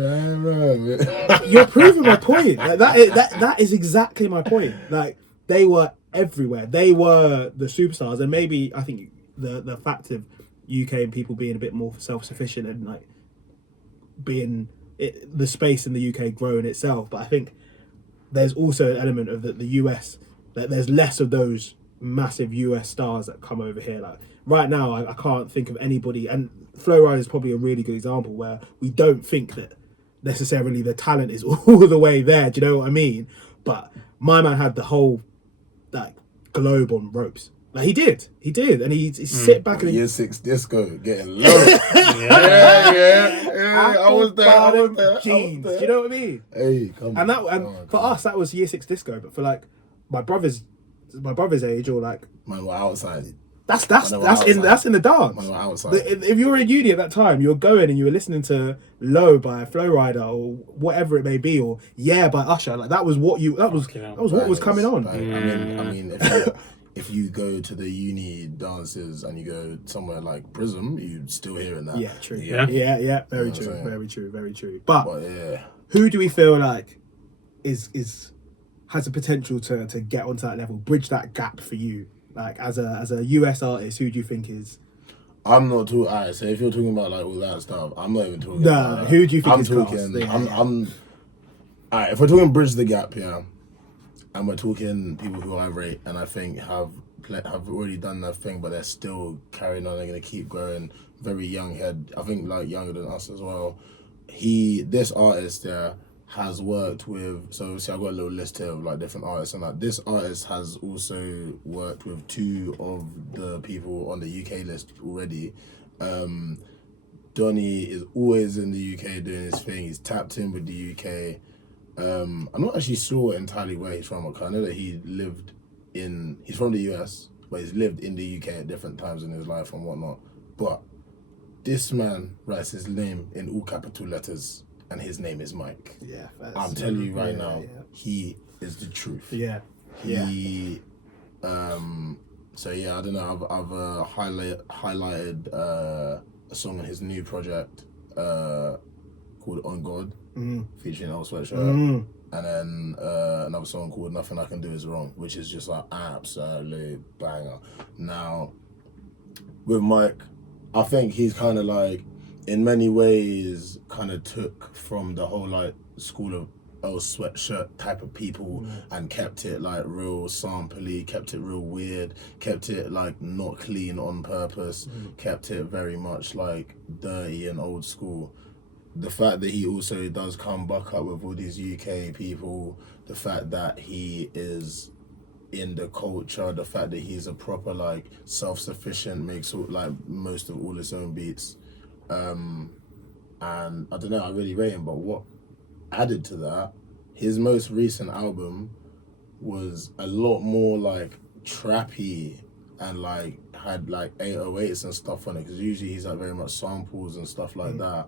you're proving my point. Like, that is exactly my point. Like, they were everywhere. They were the superstars, and maybe I think the fact of UK people being a bit more self-sufficient and like being the space in the UK growing itself. But I think there's also an element of the US, that there's less of those massive US stars that come over here. Like right now, I can't think of anybody, and Flo Rida is probably a really good example where we don't think that necessarily the talent is all the way there. Do you know what I mean? But my man had the whole like globe on ropes. Like he did, and he sit back and Year 6 disco getting low. yeah. I was there. Jeans. Do you know what I mean? Hey, come on. And for us, that was Year 6 disco. But for like my brother's age, or like man, we're outside. That's in the dance. Man, we're outside. If you were in uni at that time, you were going and you were listening to Low by Flo Rida or whatever it may be, or Yeah by Usher. Like that was what was coming on. I mean, if you go to the uni dances and you go somewhere like Prism, you still hearing that. Yeah, true. Yeah. Very You know true. what I'm Very true. But yeah. who do we feel like is has the potential to get onto that level, bridge that gap for you? Like as a US artist, who do you think is? I'm not too. Alright, so if you're talking about like all that stuff, I'm not even talking. about that. Who do you think is talking? class? I'm. Alright, if we're talking bridge the gap, and we're talking people who I rate and I think have already done their thing, but they're still carrying on. They're gonna keep growing. Very young head. I think like younger than us as well. This artist has worked with. So see, I've got a little list here of like different artists, and like this artist has also worked with 2 of the people on the UK list already. Donny is always in the UK doing his thing. He's tapped in with the UK. I'm not actually sure entirely where he's from. I know that he's from the US, but he's lived in the UK at different times in his life and whatnot. But this man writes his name in all capital letters, and his name is Mike. Yeah, I'm telling you right now, he is the truth. Yeah. So yeah, I don't know. I've highlighted a song on his new project called On God, featuring El Sweatshirt, and then another song called Nothing I Can Do Is Wrong, which is just like absolute banger. Now, with Mike, I think he's kind of like, in many ways, kind of took from the whole like school of El Sweatshirt type of people and kept it like real sampley, kept it real weird, kept it like not clean on purpose, kept it very much like dirty and old school. The fact that he also does come back up with all these UK people, the fact that he is in the culture, the fact that he's a proper like self-sufficient, makes all, like most of all his own beats, and I don't know, I really rate him. But what added to that, his most recent album was a lot more like trappy and like had like 808s and stuff on it, because usually he's like very much samples and stuff like that.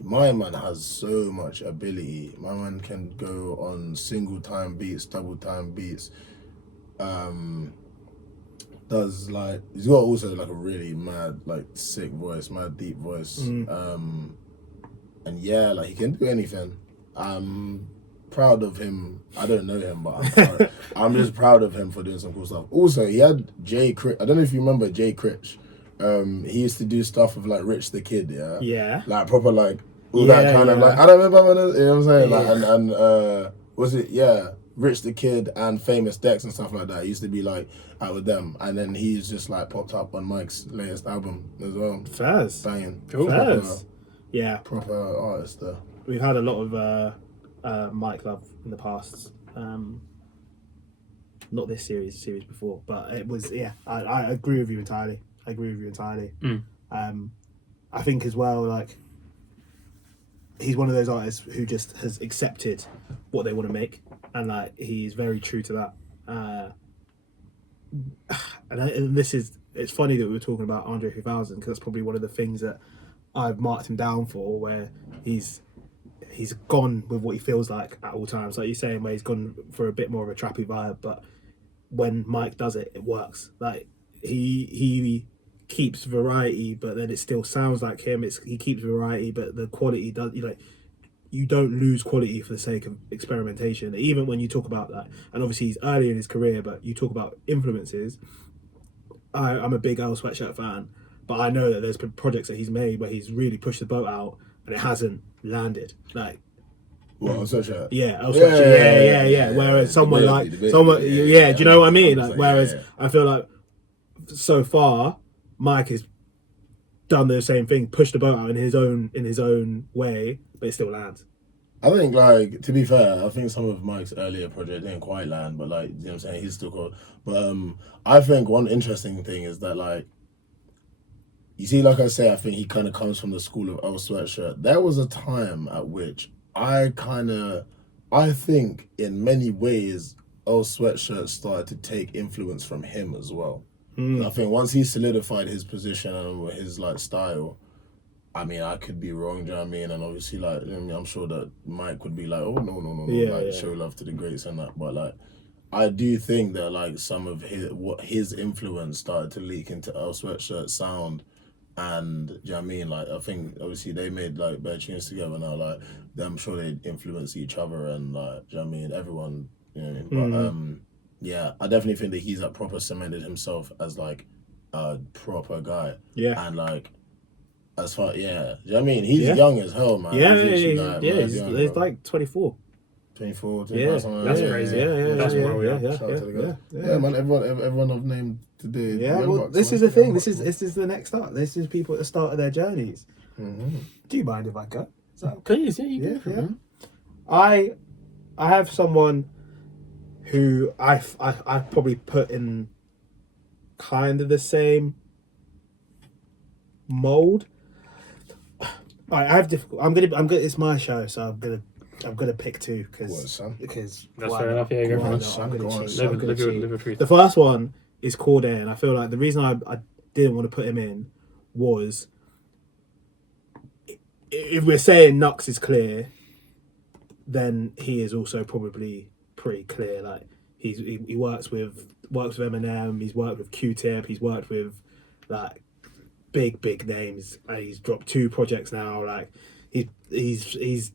My man has so much ability. My man can go on single time beats, double time beats. Does like, he's got also like a really mad, like sick voice, mad deep voice. And yeah, like he can do anything. I'm proud of him. I don't know him, but I'm proud. I'm just proud of him for doing some cool stuff. Also, he had Jay Critch. I don't know if you remember Jay Critch. He used to do stuff with like Rich the Kid, Yeah. like proper like all that kind of like, I don't remember when you know what I'm saying? Yeah. Like, and was it, Rich the Kid and Famous Dex and stuff like that. He used to be like out with them, and then he's just like popped up on Mike's latest album as well. Fairs. Banging. Fairs. Yeah. Proper artist there. We've had a lot of Mike love in the past. Not this series before, but it was, I agree with you entirely. I think as well, like, he's one of those artists who just has accepted what they want to make, and like he's very true to that. And it's funny that we were talking about Andre 3000, because that's probably one of the things that I've marked him down for, where he's gone with what he feels like at all times. Like you're saying, where he's gone for a bit more of a trappy vibe, but when Mike does it, it works. Like he keeps variety, but then it still sounds like him. He keeps variety, but the quality does. You don't lose quality for the sake of experimentation. Even when you talk about that, and obviously he's early in his career, but you talk about influences. I'm a big Earl Sweatshirt fan, but I know that there's been projects that he's made where he's really pushed the boat out and it hasn't landed. Like, what, Sweatshirt? Yeah, Earl Sweatshirt. Yeah. Whereas someone do you know what I mean? Like, whereas I feel like so far Mike has done the same thing, pushed the boat out in his own way, but it still lands. I think, like, to be fair, I think some of Mike's earlier project didn't quite land, but like, you know what I'm saying, he's still cool. But I think one interesting thing is that, like, you see, like I say, I think he kind of comes from the school of Earl Sweatshirt. There was a time at which I think in many ways Earl Sweatshirt started to take influence from him as well. I think once he solidified his position and his like style, I mean, I could be wrong, do you know what I mean? And obviously, like, I'm sure that Mike would be like, oh, no, show love to the greats and that. But, like, I do think that, like, some of his influence started to leak into Earl Sweatshirt's sound. And, do you know what I mean? Like, I think, obviously, they made, like, better tunes together now. Like, I'm sure they influence each other and, like, do you know what I mean? Everyone, you know what I mean? But, yeah, I definitely think that he's, like, proper cemented himself as, like, a proper guy. Yeah. And, like, as far, you know what I mean? He's young as hell, man. He's like 24. 24, 25, Yeah, something that's like that. crazy. That's where we are. Shout out to the guys. Yeah, man, everyone I've named today. Yeah, Young well, Bucks, this man. is the thing. Young This Bucks, is the next start. This is people at the start of their journeys. Mm-hmm. Do you mind if I go? Is that Please, you go. I have someone who I probably put in kind of the same mold. All right, I have difficult. I'm gonna. It's my show, so I'm gonna pick two because That's why fair enough. not? Yeah, go Why for not? it. I'm gonna cheat. Live I'm gonna cheat. a treat. The first one is Cordae, and I feel like the reason I didn't want to put him in was, if we're saying Nux is clear, then he is also probably pretty clear. Like he works with Eminem, he's worked with Q-Tip, he's worked with like big names. He's dropped 2 projects now. Like he's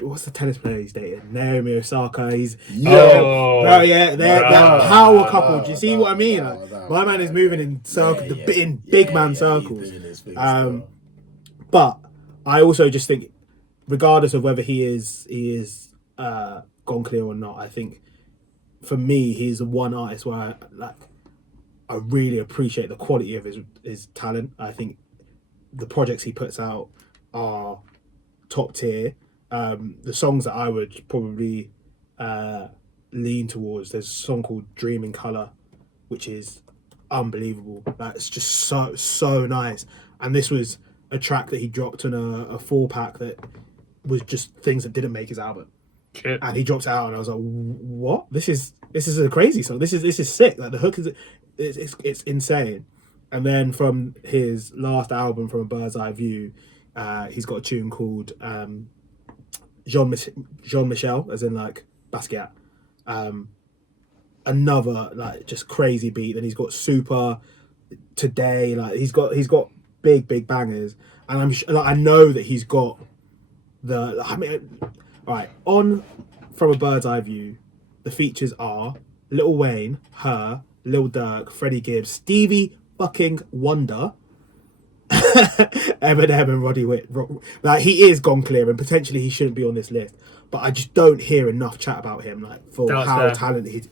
what's the tennis player he's dating? Naomi Osaka. They're that power couple. Do you see what I mean? Like, my man is moving in circles, in big man circles. But I also just think, regardless of whether he is gone clear or not, I think for me he's the one artist where I really appreciate the quality of his talent. I think the projects he puts out are top tier. The songs that I would probably lean towards, there's a song called Dream in Colour, which is unbelievable. It's just so nice. And this was a track that he dropped on a 4-pack that was just things that didn't make his album. Shit. And he drops it out, and I was like, "What? This is a crazy song. This is sick. Like the hook it's insane." And then from his last album, From a Bird's Eye View, he's got a tune called Jean Michel, as in like Basquiat. Another like just crazy beat. Then he's got Super Today. Like he's got big bangers, and I know that he's got the. I mean, all right, on From a Bird's Eye View, the features are Lil Wayne, Her, Lil Durk, Freddie Gibbs, Stevie fucking Wonder, Eminem and Roddy Witt. Like, he is gone clear, and potentially he shouldn't be on this list. But I just don't hear enough chat about him, like, for That's how fair. talented he's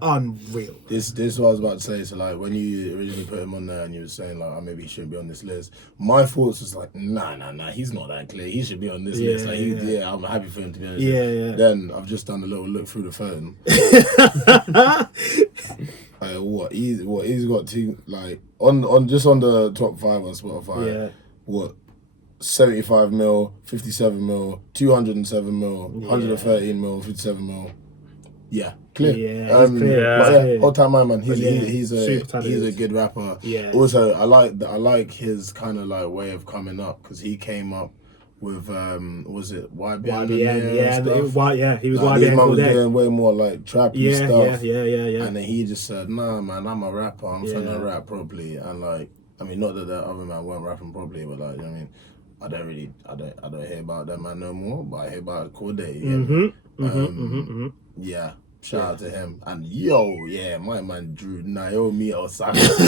unreal. This is what I was about to say. So like when you originally put him on there and you were saying like, oh, maybe he shouldn't be on this list. My thoughts was like, nah, he's not that clear. He should be on this list. Like, I'm happy for him to be on this list. Then I've just done a little look through the phone. He's got two, like on just on the top 5 on Spotify. What? 75 mil, 57 mil, 207 mil, 113 mil, 57 mil. Yeah, clear. He's clear. All time man. He's a good rapper. Yeah. Also, I like his kind of like way of coming up, because he came up with was it YBN? He was YBN all day. Doing way more like trappy stuff. Yeah. And then he just said, "Nah, man, I'm a rapper. I'm finna rap properly." And like, I mean, not that the other man weren't rapping properly, but like, you know what I mean, I don't hear about that man no more, but I hear about Corday. Yeah. Shout out to him. And my man Drew Naomi Osaka. Gosh,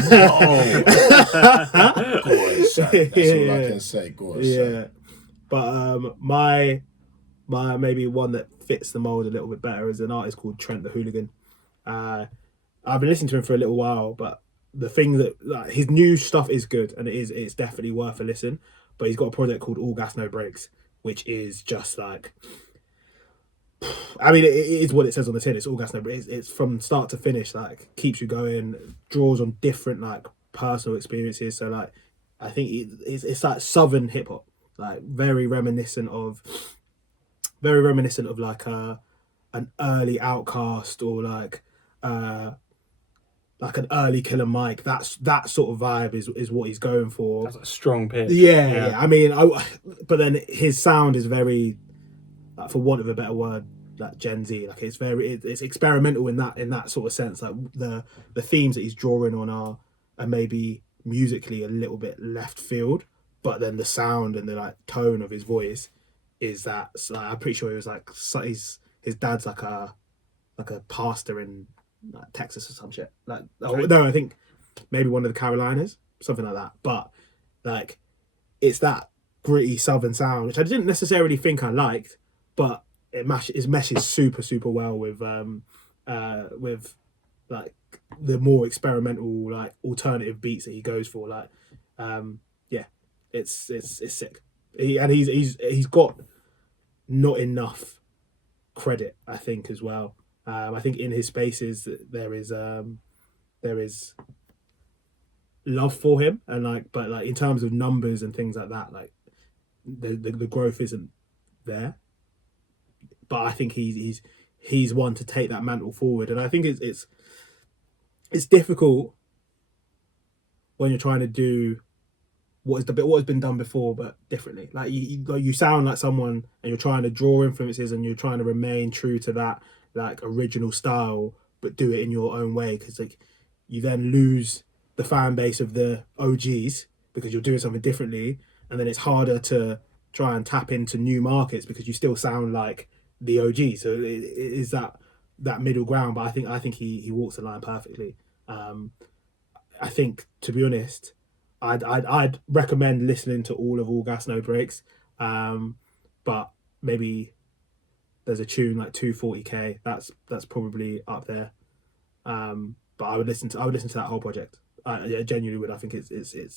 that's all I can say. Gosh. But my maybe one that fits the mold a little bit better is an artist called Trent the Hooligan. I've been listening to him for a little while, but the thing that, like, his new stuff is good, and it's definitely worth a listen. But he's got a project called All Gas No Breaks, which is just like, I mean, it is what it says on the tin. It's all gas no breaks. It's from start to finish, like, keeps you going, draws on different like personal experiences. So like, I think it's like southern hip hop, like very reminiscent of like an early Outcast, or like an early Killer Mike. That sort of vibe is what he's going for. That's a strong pitch. Yeah. I mean, but then his sound is very, like, for want of a better word, like Gen Z. Like, it's experimental in that sort of sense. Like the themes that he's drawing on are maybe musically a little bit left field, but then the sound and the like tone of his voice is that. Like, I'm pretty sure he was like, his dad's like a pastor in like Texas or some shit. Like, no, I think maybe one of the Carolinas, something like that. But like, it's that gritty southern sound, which I didn't necessarily think I liked, but it meshes super well with like the more experimental, like, alternative beats that he goes for. Like, it's sick. He's got not enough credit, I think, as well. I think in his spaces there is love for him, and like, but like in terms of numbers and things like that, like the growth isn't there. But I think he's one to take that mantle forward, and I think it's difficult when you're trying to do what has been done before, but differently. Like, you sound like someone, and you're trying to draw influences, and you're trying to remain true to that like original style, but do it in your own way, because like you then lose the fan base of the OGs because you're doing something differently, and then it's harder to try and tap into new markets because you still sound like the OG. So it is that middle ground, but I think he walks the line perfectly. I think, to be honest, I'd recommend listening to all of All Gas No Breaks, but maybe there's a tune like 240k that's probably up there, but I would listen to that whole project. I genuinely would. I think it's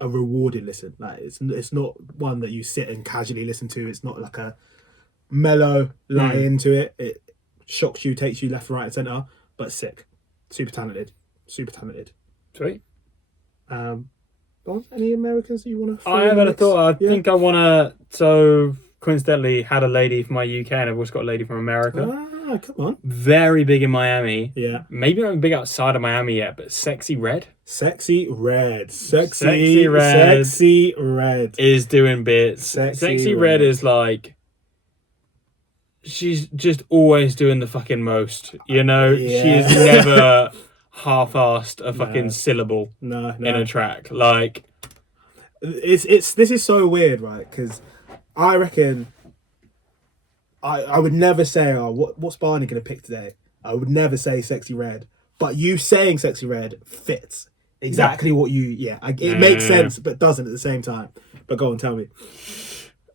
a rewarding listen. Like, it's not one that you sit and casually listen to. It's not like a mellow lie into it. It shocks you, takes you left, right, and centre, but sick. Super talented. Sweet. Any Americans that you want to? I have had a thought. I think I want to. So coincidentally, had a lady from my UK, and I've also got a lady from America. Ah, come on. Very big in Miami. Yeah. Maybe not big outside of Miami yet, but Sexy Red. Sexy Red Is doing bits. Sexy Red is like, she's just always doing the fucking most. You know, Yeah. she is never half-assed a fucking syllable No. in a track. Like, this is so weird, right? Because I reckon I would never say, oh, what's Barney gonna pick today? I would never say Sexy Red, but you saying Sexy Red fits exactly what you. Yeah, it makes sense, but doesn't at the same time. But go on, tell me.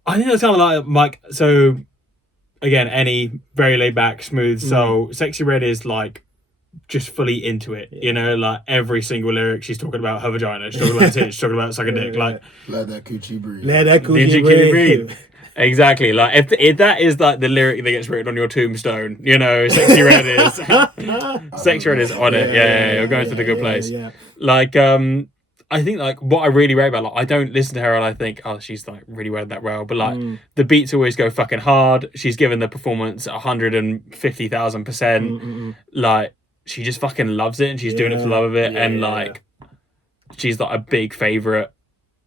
I think that's kind of like Mike. So again, any very laid back, smooth. So Sexy Red is like just fully into it. You know, like every single lyric, she's talking about her vagina. She's talking about tits. She's talking about sucking dick. Like let that coochie breathe. Let that Did coochie you breathe. Exactly. Like if that is like the lyric that gets written on your tombstone, you know, Sexy Red is Sexy Red is on it. Yeah, you're going to the good place. Yeah. Like I think like what I really rate about, like, I don't listen to her and I think, oh, she's like really worded that well, but like the beats always go fucking hard. She's given the performance 150,000%. Like she just fucking loves it and she's doing it for the love of it. And like she's like a big favorite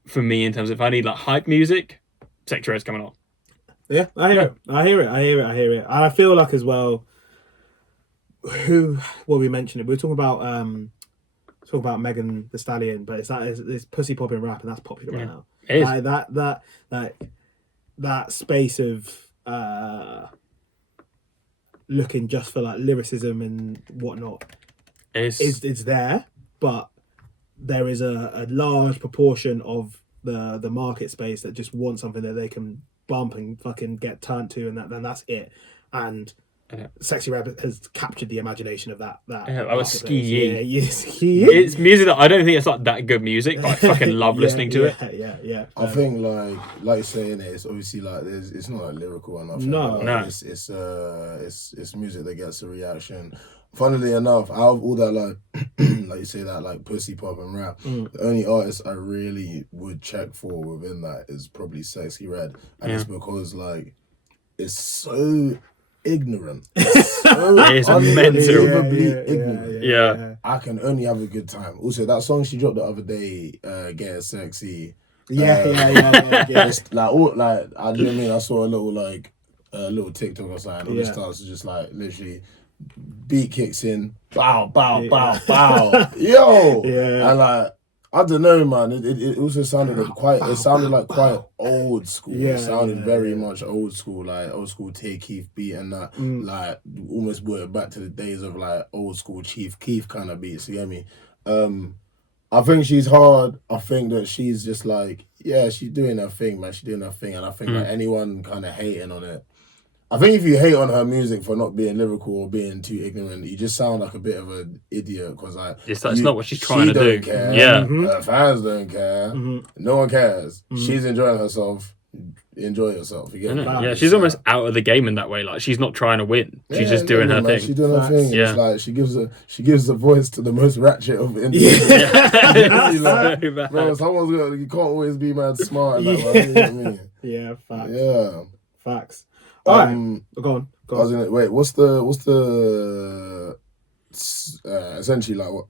for me in terms of if I need like hype music, Sexy Red's coming on. Yeah, I hear it. And I feel like as well, we mentioned it. We were talking about Megan Thee Stallion, but it's pussy popping rap, and that's popular right now. It is. Like that space of looking just for like lyricism and whatnot is there, but there is a large proportion of the market space that just want something that they can bump and fucking get turned to, and that's it. And Sexy Red has captured the imagination of that. That was ski. It's music that I don't think it's like that good music, but I fucking love listening to it. Yeah. I think like you're saying, it's obviously like it's not like lyrical enough. No. It's music that gets a reaction. Funnily enough, out of all that like like you say that like pussy pop and rap, the only artist I really would check for within that is probably Sexy Red, and it's because like it's so ignorant. It's unbelievably ignorant. Yeah. I can only have a good time. Also, that song she dropped the other day, Get Sexy. Yeah. It's like all like I do you know what I mean. I saw a little TikTok or something. All the stars are just like literally beat kicks in, bow, bow, bow, bow, yo, and like I don't know, man. It also sounded like quite old school. It sounded very much old school, like old school Tay Keith beat and that, like almost brought it back to the days of like old school Chief Keef kind of beats. You get me? I think she's hard. I think that she's just like, she's doing her thing, man. She's doing her thing, and I think like anyone kind of hating on it. I think if you hate on her music for not being lyrical or being too ignorant, you just sound like a bit of an idiot because like it's not what she's trying to do. Care. Yeah, her fans don't care. No one cares. She's enjoying herself. Enjoy yourself. You get me? Yeah, she's almost out of the game in that way. Like she's not trying to win. She's just doing her thing. She's doing her thing. Yeah. It's like she gives a voice to the most ratchet of individuals. Like, bro, you can't always be mad smart. And that, you know what I mean? Yeah, facts. Yeah, facts. All right, go on. I was gonna wait. What's the essentially like what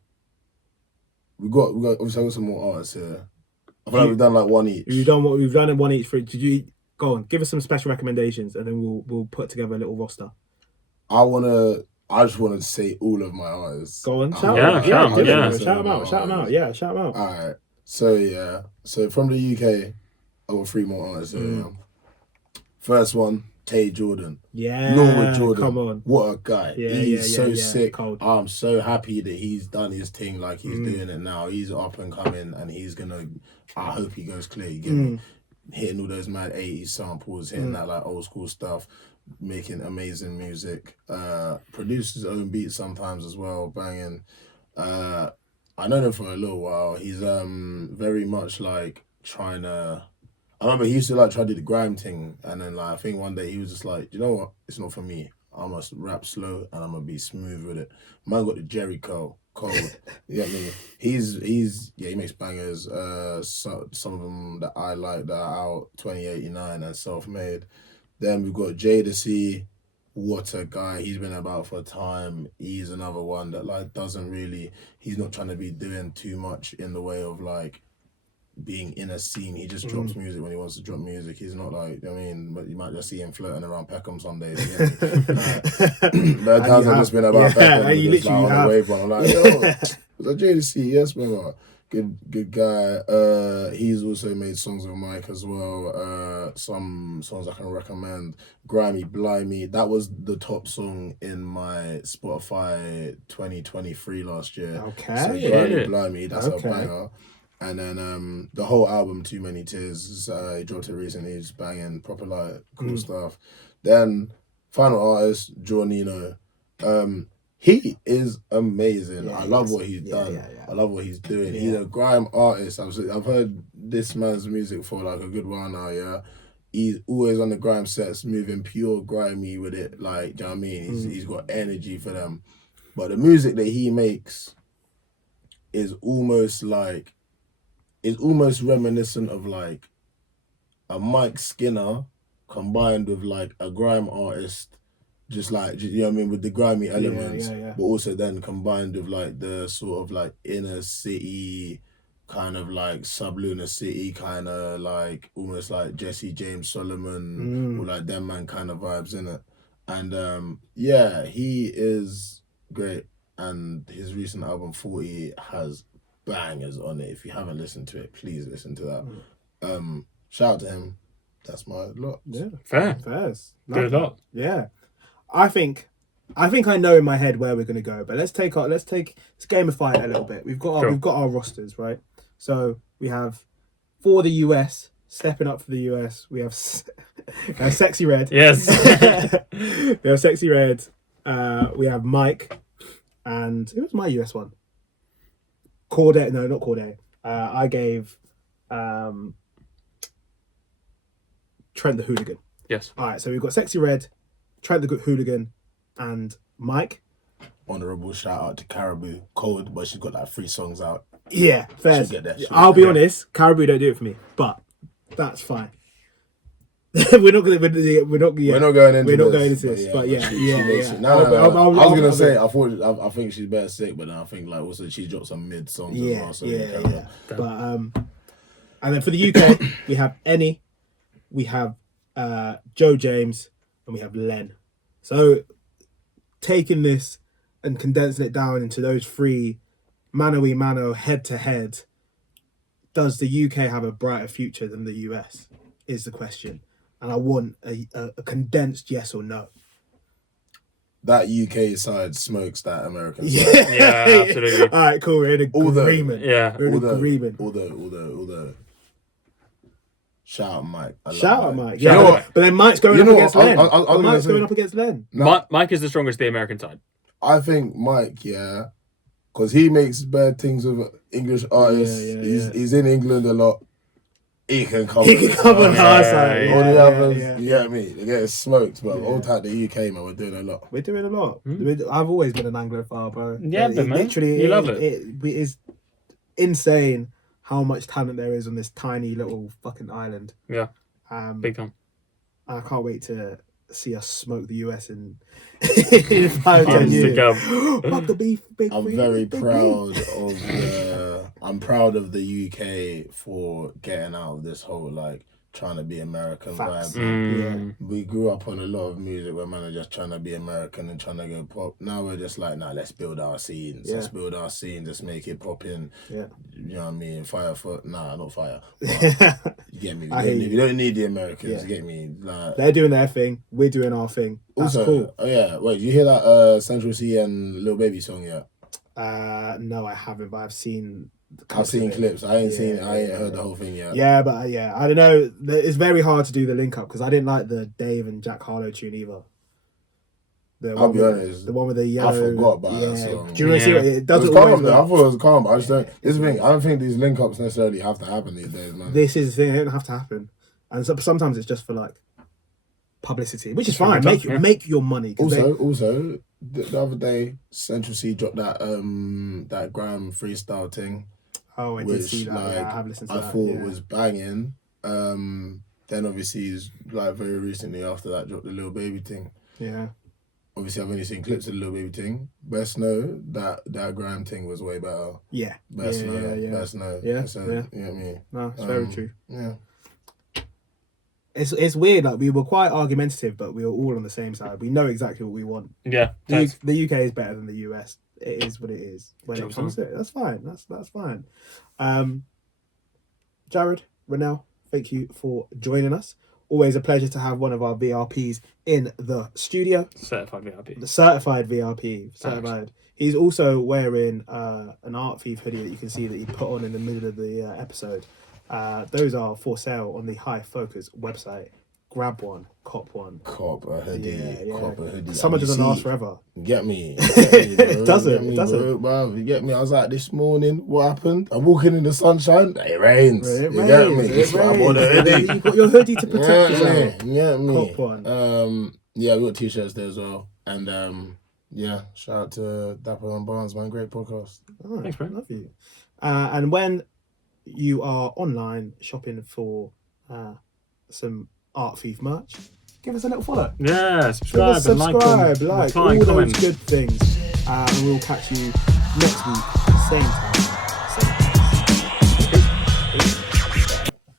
we got? Obviously, I got some more artists here. I feel like we've done like one each. We've done one each for. Did you go on? Give us some special recommendations, and then we'll put together a little roster. I just wanna say all of my artists. Go on, shout them out. Yeah, shout them out. All right. So from the UK, I got 3 more artists here. First one, Tay Jordan. Yeah. Norwood Jordan. Come on. What a guy. He's so sick. Cold. I'm so happy that he's done his thing, like he's doing it now. He's up and coming and he's gonna, I hope he goes clear. You get me? Hitting all those mad 80s samples, hitting that like old school stuff, making amazing music. Produces his own beats sometimes as well, banging. I know him for a little while. He's very much like trying to, I remember he used to like try to do the grime thing, and then like I think one day he was just like, you know what? It's not for me. I must rap slow and I'm gonna be smooth with it. Man got the Jerry cold. You get me? He makes bangers. Some of them that I like that are out 2089 and self-made. Then we've got Jadesy. What a guy. He's been about for a time. He's another one that like he's not trying to be doing too much in the way of like being in a scene. He just drops music when he wants to drop music. He's not like, I mean, but you might just see him flirting around Peckham some days. There times I've just been about Peckham, just like on the wave one. I'm like, yo, was that Jadesy? Yes, brother. Good guy. He's also made songs with Mike as well. Some songs I can recommend. Grimy Blimey. That was the top song in my Spotify 2023 last year. Okay. So Yeah. Grimy Blimey, that's Okay. a banger. And then the whole album, Too Many Tears, he dropped it recently. He's banging, proper like cool stuff. Then final artist, Jornino. He is amazing. Yeah, I he love is. what he's Yeah, done. yeah, yeah. I love what he's doing. Yeah. He's a grime artist. I've heard this man's music for like a good while now, yeah. He's always on the grime sets, moving pure grimy with it. Like, do you know what I mean? He's got energy for them. But the music that he makes is almost reminiscent of like a Mike Skinner combined with like a grime artist, just like, you know what I mean, with the grimy elements, yeah. but also then combined with like the sort of like inner city kind of like Sublunar City kind of like almost like Jesse James Solomon or like them man kind of vibes in it. And yeah, he is great, and his recent album 40 has bangers on it. If you haven't listened to it, please listen to that. Shout out to him. That's my lot. Yeah. Fair. Fairs. Good Lovely. lot. Yeah. I think I know in my head where we're gonna go, but let's gamify it a little bit. We've got our rosters, right? So we have for the US, stepping up for the US, we have Sexy Red. Yes. We have Sexy Red. We have Mike, and who was my US one? Corday. No, not Corday. I gave Trent the Hooligan. Yes. All right, so we've got Sexy Red, Trent the Hooligan, and Mike. Honorable shout out to Caribou. Cold, but she's got like 3 songs out. Yeah, fair. She'll get there, she'll I'll get be there. honest, Caribou don't do it for me, but that's fine. we're not going into We're not going into this, but yeah, she makes yeah. it. No. I was I'll- gonna say I think she's better sick, but then I think like also she dropped some mid songs as Yeah, well. So yeah. But and then for the UK, we have Eni, we have Joe James, and we have Len. So taking this and condensing it down into those 3, mano head to head, does the UK have a brighter future than the US? Is the question, and I want a condensed yes or no. that UK side smokes that American side. Yeah, absolutely. All right, cool. We're in agreement. Yeah. We're in agreement. Although, shout out Mike. I love Shout out Mike. Mike. You Yeah, know what? but then Mike's going You up know against what? Len. I was gonna Mike's say- going up against Len. No, Mike is the strongest, the American side. I think Mike, yeah, because he makes bad things with English artists. Yeah. He's in England a lot. He can cover. He can cover on the our Yeah, side. All the Yeah, others, yeah. you get me? They get smoked, but Yeah. all type the UK, man, we're doing a lot. We're doing a lot. I've always been an Anglophile, bro. Yeah, but man, you love it. It is insane how much talent there is on this tiny little fucking island. Yeah. Big And time. I can't wait to see us smoke the US in 5 10 Years to years. come. Fuck the beef, big I'm beef, very big proud beef. of I'm proud of the UK for getting out of this whole like trying to be American Facts. vibe. We grew up on a lot of music where man are just trying to be American and trying to go pop. Now we're just like, nah, let's build our scenes. Yeah. Let's build our scene. Let's make it popping. Yeah. You know what I mean? Fire for not fire. But you get me? I hear you. We don't need the Americans. Yeah. You get me? Like, They're doing their thing. We're doing our thing. That's also, cool. oh yeah, wait, you hear that Central C and Lil Baby song yet? No, I haven't, but I've seen. I've seen clips. I ain't seen it. I ain't Yeah. heard the whole thing yet. Yeah, but I don't know. It's very hard to do the link up because I didn't like the Dave and Jack Harlow tune either. I'll be honest. The one with the yellow. I forgot about that song. Do you want to see what it It doesn't was always calm though. I work. thought it was calm, but I just don't. This is the thing. I don't think these link ups necessarily have to happen these days, man. This is the thing. It don't have to happen, and sometimes it's just for like publicity, which is fine. Yeah. Make your money. 'Cause Also, the other day, Central C dropped that Graham freestyle thing, I did which see that. like Yeah, I have listened to I that. thought yeah. was banging. Then obviously, he's like very recently after that dropped the Lil Baby thing. Yeah. Obviously, I've only seen clips of the Lil Baby thing. Best know that Graham thing was way better. Yeah. Best know. Yeah. Best know. Yeah, So, yeah. you know what I mean? No, it's very true. Yeah. It's weird. Like we were quite argumentative, but we were all on the same side. We know exactly what we want. Yeah. The UK is better than the US it is what it is. When Jokes it comes to it, that's fine. That's fine. Jarrod, Renelle, thank you for joining us. Always a pleasure to have one of our VRPs in the studio. Certified VIP. The certified VRP. Certified. He's also wearing an Art Thief hoodie that you can see that he put on in the middle of the episode. Those are for sale on the High Focus website. Grab one, cop one. Cop a hoodie. Cop a hoodie. Summer doesn't last forever. Get me. It doesn't. You get me? I was like, this morning, what happened? I'm walking in the sunshine. It rains. It You get me? rains. That's why I bought a hoodie. You've got your hoodie to protect yourself. Get me. Cop one. Yeah, we got t-shirts there as well. And yeah, shout out to Dapo and Barnes, man. Great podcast. Oh, Thanks, bro. Love you. And when you are online shopping for some Art Thief merch, give us a little follow. Yeah, subscribe, Give us and subscribe, like all comment. those good things. And we'll catch you next week, same time.